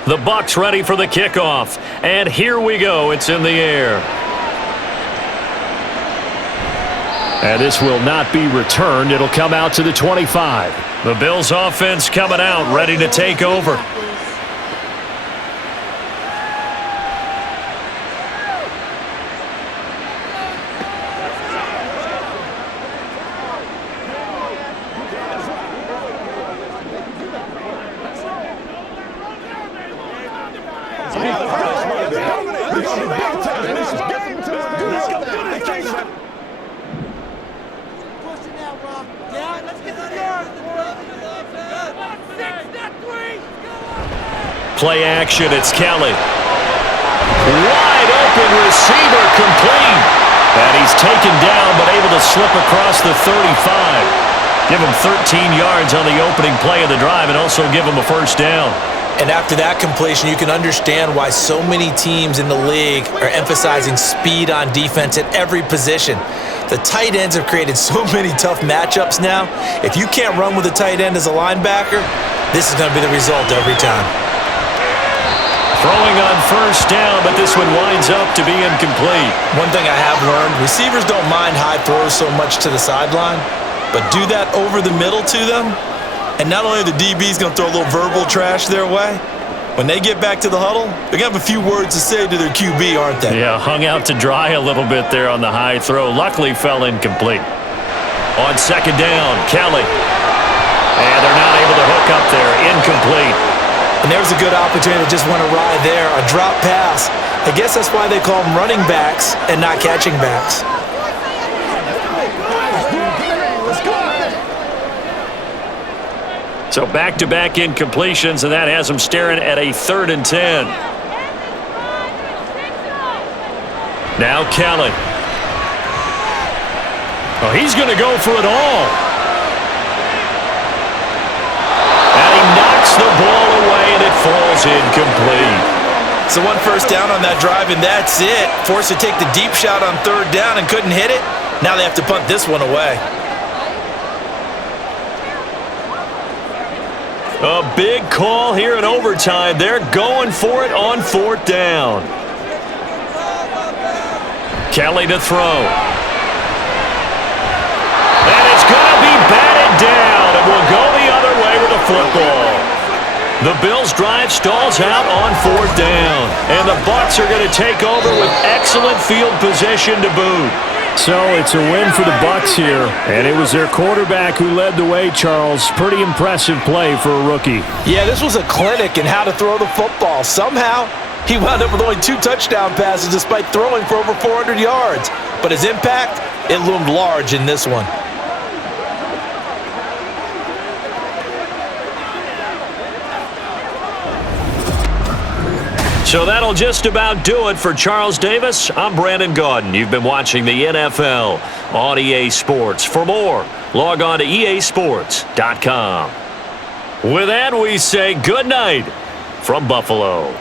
The Bucs ready for the kickoff. And here we go. It's in the air. And this will not be returned. It'll come out to the 25. The Bills offense coming out, ready to take over. Play action, it's Kelly. Wide open receiver, complete. And he's taken down, but able to slip across the 35. Give him 13 yards on the opening play of the drive and also give him a 1st down. And after that completion, you can understand why so many teams in the league are emphasizing speed on defense at every position. The tight ends have created so many tough matchups now. If you can't run with a tight end as a linebacker, this is going to be the result every time. Throwing on 1st down, but this one winds up to be incomplete. One thing I have learned, receivers don't mind high throws so much to the sideline, but do that over the middle to them, and not only are the DBs going to throw a little verbal trash their way, when they get back to the huddle, they're going to have a few words to say to their QB, aren't they? Yeah, hung out to dry a little bit there on the high throw. Luckily fell incomplete. On 2nd down, Kelly. And they're not able to hook up there. Incomplete. And there's a good opportunity that just went awry there. A drop pass. I guess that's why they call them running backs and not catching backs. So back-to-back incompletions, and that has them staring at a 3rd and 10. Now Kelly. Oh, he's going to go for it all. And he knocks the ball away, and it falls incomplete. So 1 1st down on that drive, and that's it. Forced to take the deep shot on 3rd down and couldn't hit it. Now they have to punt this one away. A big call here in overtime. They're going for it on 4th down. Kelly to throw. And it's going to be batted down, and we'll go the other way with the football. The Bills' drive stalls out on 4th down, and the Bucs are going to take over with excellent field position to boot. So it's a win for the Bucs here, and it was their quarterback who led the way, Charles. Pretty impressive play for a rookie. Yeah, this was a clinic in how to throw the football. Somehow, he wound up with only 2 touchdown passes despite throwing for over 400 yards. But his impact, it loomed large in this one. So that'll just about do it for Charles Davis. I'm Brandon Gaudin. You've been watching the NFL on EA Sports. For more, log on to easports.com. With that, we say good night from Buffalo.